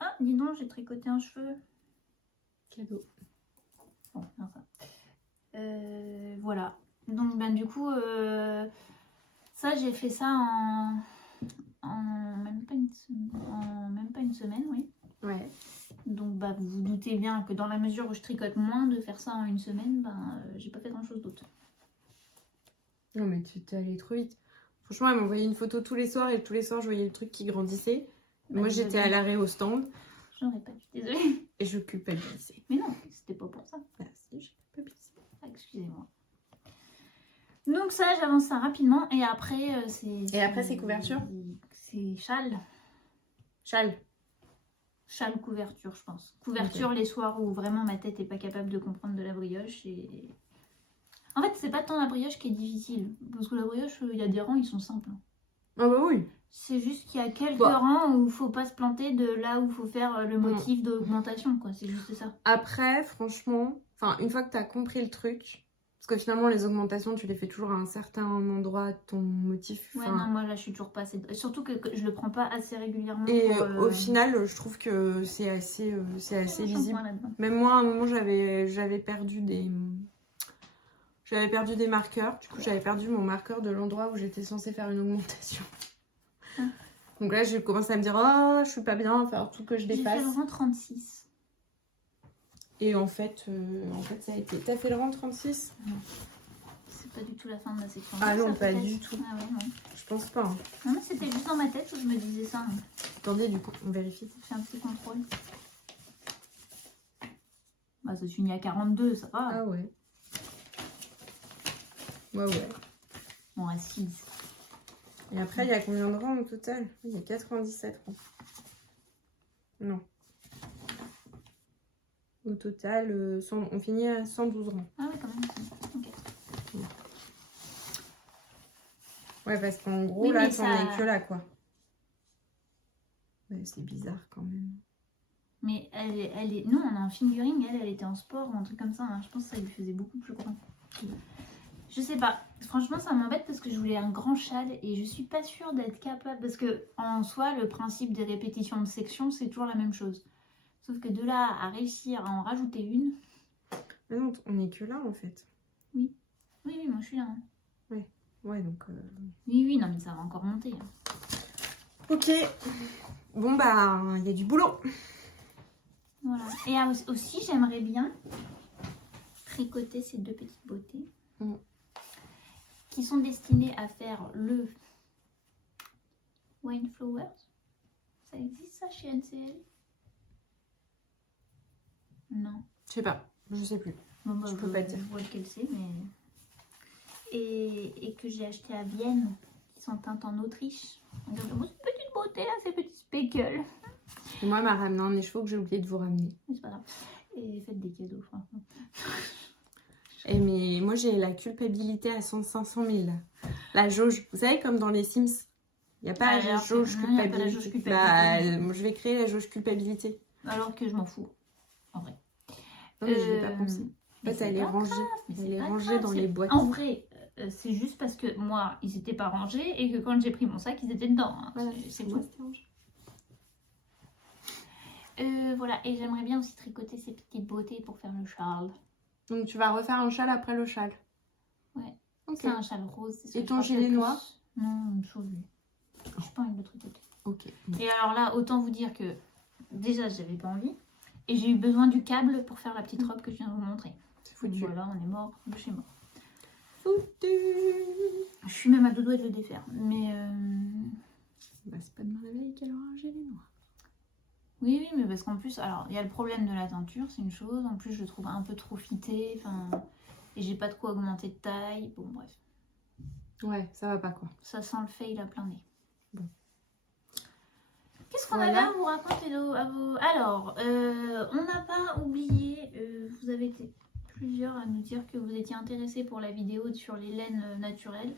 Ah, dis donc, j'ai tricoté un cheveu. Cadeau. Bon, non, ça. Voilà. Donc ben du coup, ça j'ai fait ça en même pas une semaine, oui. Ouais. Donc bah vous vous doutez bien que dans la mesure où je tricote moins, de faire ça en une semaine, j'ai pas fait grand chose d'autre. Non mais tu t'es allée trop vite. Franchement, elle m'envoyait une photo tous les soirs et tous les soirs je voyais le truc qui grandissait. Bah, moi j'étais à l'arrêt au stand. J'aurais pas dû, désolée. Et je culpabilisais. Mais non, c'était pas pour ça. Ah si, je culpabilisais. Ah, excusez-moi. Donc ça, j'avance ça rapidement et après c'est... Et après c'est couverture? C'est châle. Châle. Châle couverture, je pense. Couverture les soirs où vraiment ma tête est pas capable de comprendre de la brioche. Et... En fait, c'est pas tant la brioche qui est difficile. Parce que la brioche, il y a des rangs, ils sont simples. Ah bah oui. C'est juste qu'il y a quelques rangs où il faut pas se planter de là où il faut faire le motif d'augmentation, quoi. C'est juste ça. Après, franchement, une fois que tu as compris le truc, parce que finalement, les augmentations, tu les fais toujours à un certain endroit, ton motif. Ouais, non, moi là, je suis toujours pas assez... Surtout que je le prends pas assez régulièrement. Et au final, je trouve que c'est assez visible. Même moi, à un moment, j'avais perdu des... marqueurs. Du coup, j'avais perdu mon marqueur de l'endroit où j'étais censée faire une augmentation. Donc là, j'ai commencé à me dire, oh, je suis pas bien, il va falloir tout que je dépasse. J'ai fait le rang 36. Et en fait, ça a été... T'as fait le rang 36? Non. C'est pas du tout la fin de la section. Ah non, pas du tout. Ah ouais, non. Je pense pas. Hein. Non, mais c'était juste dans ma tête où je me disais ça. Hein. Attendez, du coup, on vérifie. Je fais un petit contrôle. Bah, ça finit à 42, ça va. Ah ouais. Ouais. Bon, à 6. Et après, il y a combien de rangs au total? Il y a 97 rangs. Non. Au total, on finit à 112 rangs. Ah ouais, quand même. Ok. Ouais, parce qu'en gros, là, t'en es que là, quoi. Ouais, c'est bizarre quand même. Mais elle est... Nous, on est en fingering, elle était en sport ou un truc comme ça. Hein. Je pense que ça lui faisait beaucoup plus grand. Je sais pas. Franchement, ça m'embête parce que je voulais un grand châle et je suis pas sûre d'être capable. Parce que en soi, le principe des répétitions de section, c'est toujours la même chose. Sauf que de là à réussir à en rajouter une... Mais non, on est que là, en fait. Oui, moi je suis là. Hein. Ouais, donc... Oui, non, mais ça va encore monter. Hein. Ok. Bon, bah, il y a du boulot. Voilà. Et aussi, j'aimerais bien tricoter ces deux petites beautés qui sont destinées à faire le Wine Flowers. Ça existe ça chez NCL? Non. Je sais pas, je sais plus. Bon, bah, je peux pas dire. Je vois lequel c'est, mais... Et que j'ai acheté à Vienne, qui sont teintes en Autriche. Donc, c'est une petite beauté là, ces petits speckles. Et moi, elle m'a ramené un écheveau que j'ai oublié de vous ramener. C'est pas grave. Et faites des cadeaux, franchement. Et mais moi, j'ai la culpabilité à 500 000. La jauge, vous savez, comme dans les Sims, il n'y a pas la jauge culpabilité. Bah, moi, je vais créer la jauge culpabilité. Alors que je m'en fous, en vrai. Non, mais je n'ai pas pensé. En fait, elle est rangée. Elle est rangée dans les boîtes. En vrai, c'est juste parce que moi, ils n'étaient pas rangés et que quand j'ai pris mon sac, ils étaient dedans. Hein. Voilà, c'est tout. Voilà, et j'aimerais bien aussi tricoter ces petites beautés pour faire le châle. Donc tu vas refaire un châle après le châle? Ouais. Okay. C'est un châle rose. Et ton gilet noir? Non, je n'ai pas envie de le tricoter. Ok. Et alors là, autant vous dire que déjà, j'avais pas envie. Et j'ai eu besoin du câble pour faire la petite robe que je viens de vous montrer. C'est foutu. Voilà, on est mort de chez mort. Foutu. Je suis même à deux doigts de le défaire. Mais bah, c'est pas demain la veille qu'elle aura un gilet noir. Oui, mais parce qu'en plus, alors il y a le problème de la teinture, c'est une chose. En plus, je le trouve un peu trop fité. Et j'ai pas de quoi augmenter de taille. Bon, bref. Ouais, ça va pas quoi. Ça sent le fail à plein nez. Bon. Qu'est-ce qu'on avait à vous raconter à vos... Alors, on n'a pas oublié, vous avez été plusieurs à nous dire que vous étiez intéressés pour la vidéo sur les laines naturelles.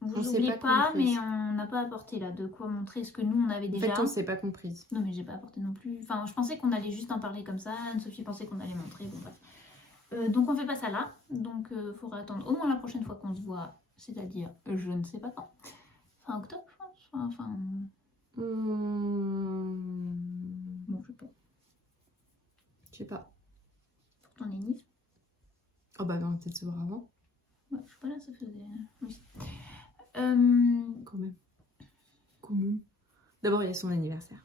On vous oublie pas, mais on n'a pas apporté là de quoi montrer ce que nous on avait déjà. En fait, on s'est pas comprise. Non, mais j'ai pas apporté non plus. Enfin, je pensais qu'on allait juste en parler comme ça. Anne-Sophie pensait qu'on allait montrer. Bon, bref. Donc, on fait pas ça là. Donc, il faudra attendre au moins la prochaine fois qu'on se voit. C'est-à-dire, je ne sais pas quand. Fin octobre, je pense. Bon, je sais pas. Je sais pas. Pour ton énif. Oh bah, on va peut-être se voir avant. Ouais, je sais pas, là, ça faisait... Oui. Quand même. D'abord, il y a son anniversaire.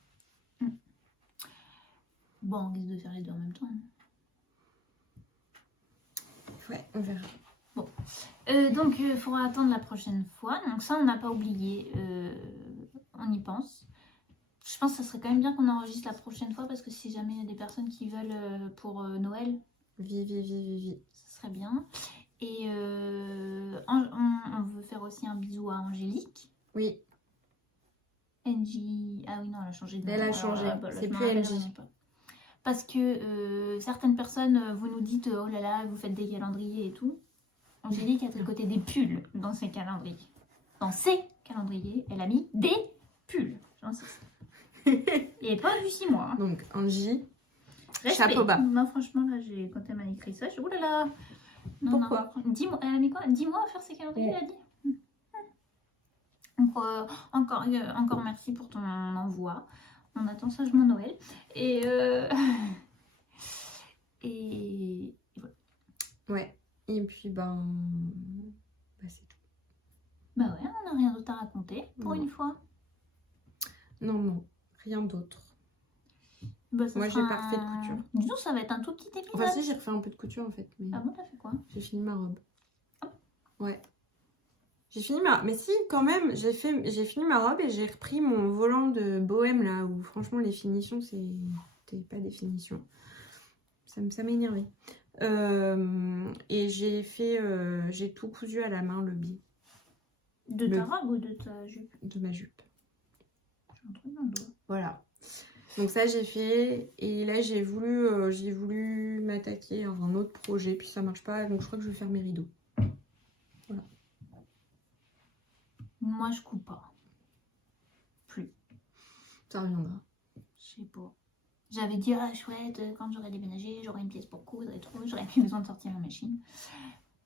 Bon, on risque de faire les deux en même temps. Ouais, on verra. Bon. Donc, il faudra attendre la prochaine fois. Donc ça, on n'a pas oublié. On y pense. Je pense que ça serait quand même bien qu'on enregistre la prochaine fois parce que si jamais il y a des personnes qui veulent pour Noël, ça serait bien. Et on veut faire aussi un bisou à Angélique. Oui. NJ. Ah oui, non, elle a changé de nom. Elle a changé. C'est plus NJ. Parce que certaines personnes, vous nous dites oh là là, vous faites des calendriers et tout. Angélique a tricoté des pulls dans ses calendriers. Dans ses calendriers, elle a mis des pulls. J'insiste. Et pas vu 6 mois. Hein. Donc, Angie, respect. Chapeau bas. Moi, franchement, là, quand elle m'a écrit ça, je dis oh là là. Non, pourquoi non. 10 mois, elle a mis quoi 10 mois à faire ses calendriers, elle a dit. Donc, encore merci pour ton envoi. On attend sagement Noël. Et voilà. Ouais. Et puis, c'est tout. Bah ouais, on n'a rien d'autre à raconter pour une fois. Non, rien d'autre. Bah, moi, j'ai pas refait de couture. Du coup, ça va être un tout petit épisode. Enfin, si, j'ai refait un peu de couture en fait. Mais... Ah bon, t'as fait quoi? J'ai fini ma robe. Ah. Ouais. J'ai fini mais si, quand même, j'ai fini ma robe et j'ai repris mon volant de Bohème là où franchement les finitions, c'était pas des finitions. Ça m'a énervé. Et j'ai tout cousu à la main, le bi. De ta robe ou de ta jupe? De ma jupe. J'ai un truc dans le doigt. Voilà. Donc ça j'ai fait et là j'ai voulu m'attaquer à un autre projet puis ça marche pas donc je crois que je vais faire mes rideaux. Voilà. Moi je coupe pas. Plus. Ça reviendra. Je sais pas. J'avais dit ah chouette quand j'aurai déménagé j'aurai une pièce pour coudre et tout, j'aurais plus besoin de sortir la machine.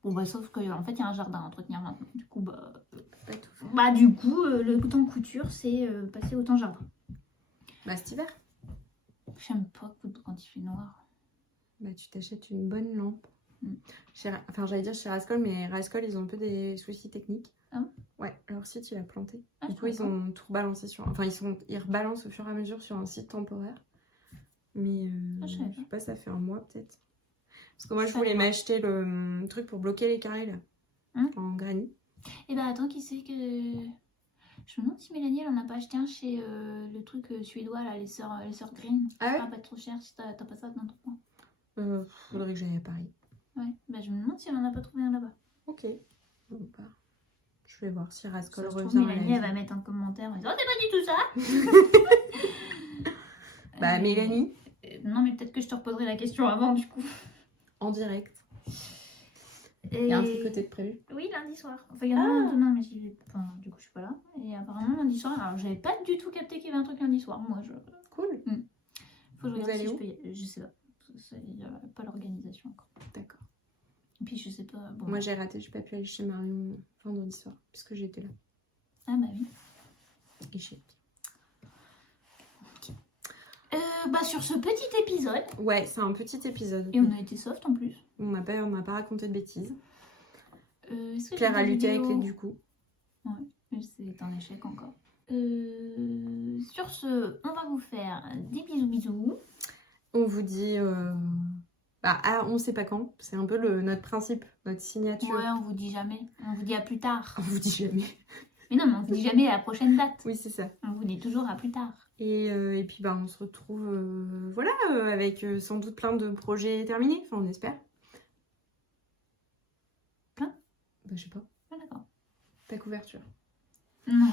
Bon bah sauf que en fait il y a un jardin à entretenir maintenant. Du coup le temps couture c'est passer au temps jardin. Bah cet hiver. J'aime pas coudre quand il fait noir. Bah tu t'achètes une bonne lampe. J'allais dire chez Rascol, mais Rascol ils ont un peu des soucis techniques. Ah ouais, leur site il a planté. Ah, du coup ils ont tout rebalancé sur... Enfin ils rebalancent au fur et à mesure sur un site temporaire. Mais je sais pas, ça fait un mois peut-être. Parce que moi je voulais m'acheter le truc pour bloquer les carrés là. En granit. Et bah attends, qui c'est que... Je me demande si Mélanie elle en a pas acheté un chez le truc suédois là, les sœurs Green. Ah ouais? Ah pas trop cher si t'as pas ça dans ton coin. Faudrait que j'aille à Paris. Ouais, bah je me demande si elle en a pas trouvé un là-bas. Ok. Bon, bah, je vais voir si Rascol revient. Mélanie elle va mettre un commentaire en disant oh c'est pas du tout ça. Bah Mélanie. Non mais peut-être que je te reposerai la question avant du coup. En direct. Il y a un tricoté de prévu. Oui, lundi soir. Enfin, il y en a un demain, mais du coup, je suis pas là. Et apparemment, lundi soir, alors j'avais pas du tout capté qu'il y avait un truc lundi soir. Moi, Cool. Faut que je regarde si je peux y aller. Je sais pas. Il n'y a pas l'organisation encore. D'accord. Et puis, je sais pas. Bon, moi, j'ai raté, j'ai pas pu aller chez Marion vendredi soir, puisque j'étais là. Ah, bah oui. Échec. Bah, sur ce petit épisode. Ouais, c'est un petit épisode. Et on a été soft en plus. On n'a pas raconté de bêtises. Claire a lutté avec les du coup. Ouais, c'est un échec encore. Sur ce, on va vous faire des bisous. On vous dit... on sait pas quand. C'est un peu notre principe, notre signature. Ouais, on vous dit jamais. On vous dit à plus tard. On vous dit jamais. Mais non, mais on vous dit jamais à la prochaine date. Oui, c'est ça. On vous dit toujours à plus tard. Et puis on se retrouve avec sans doute plein de projets terminés, enfin on espère. Plein? Bah je sais pas. Ah d'accord. Ta couverture. Non.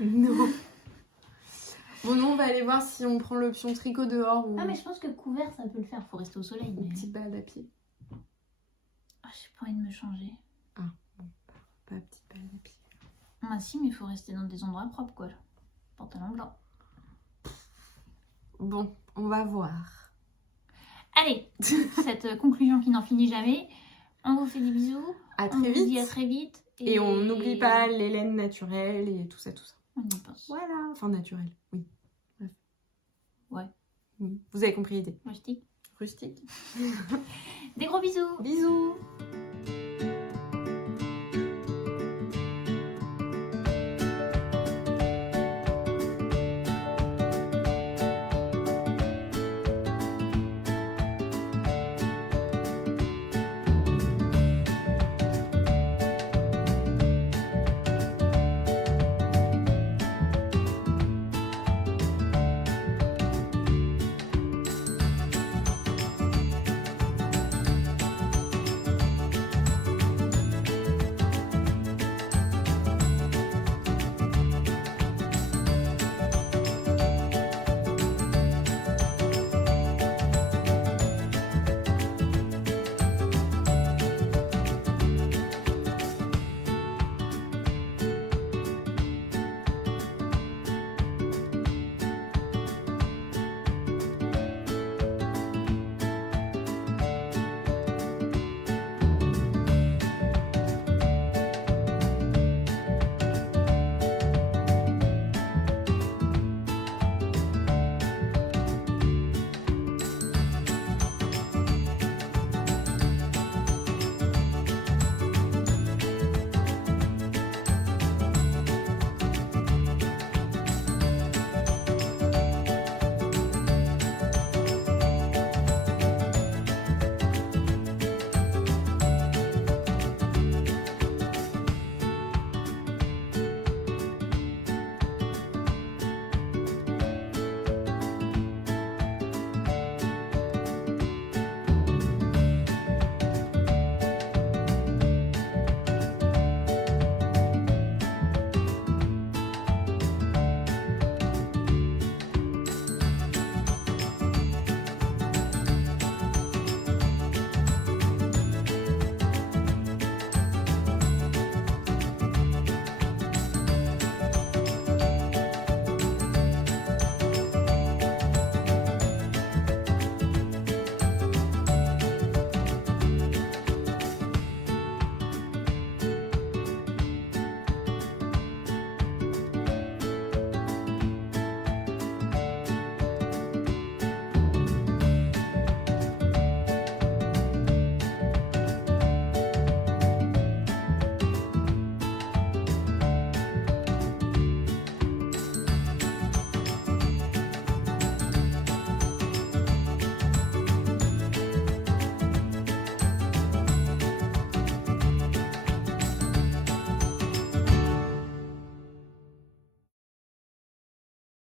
Non. Bon non, on va aller voir si on prend l'option tricot dehors ou... Ah mais je pense que couvert ça peut le faire, faut rester au soleil. Une petite balade à pied. Ah j'ai pas envie de me changer. Ah bon, pas petite balade à pied. Ah si, mais il faut rester dans des endroits propres quoi. Pantalon blanc. Bon, on va voir. Allez, cette conclusion qui n'en finit jamais. On vous fait des bisous. À très vite. On vous dit à très vite. Et on n'oublie pas les laines naturelles et tout ça. On y pense. Voilà. Enfin naturel, oui. Bref. Ouais. Oui. Vous avez compris l'idée. Rustique. rustique. Des gros bisous. Bisous.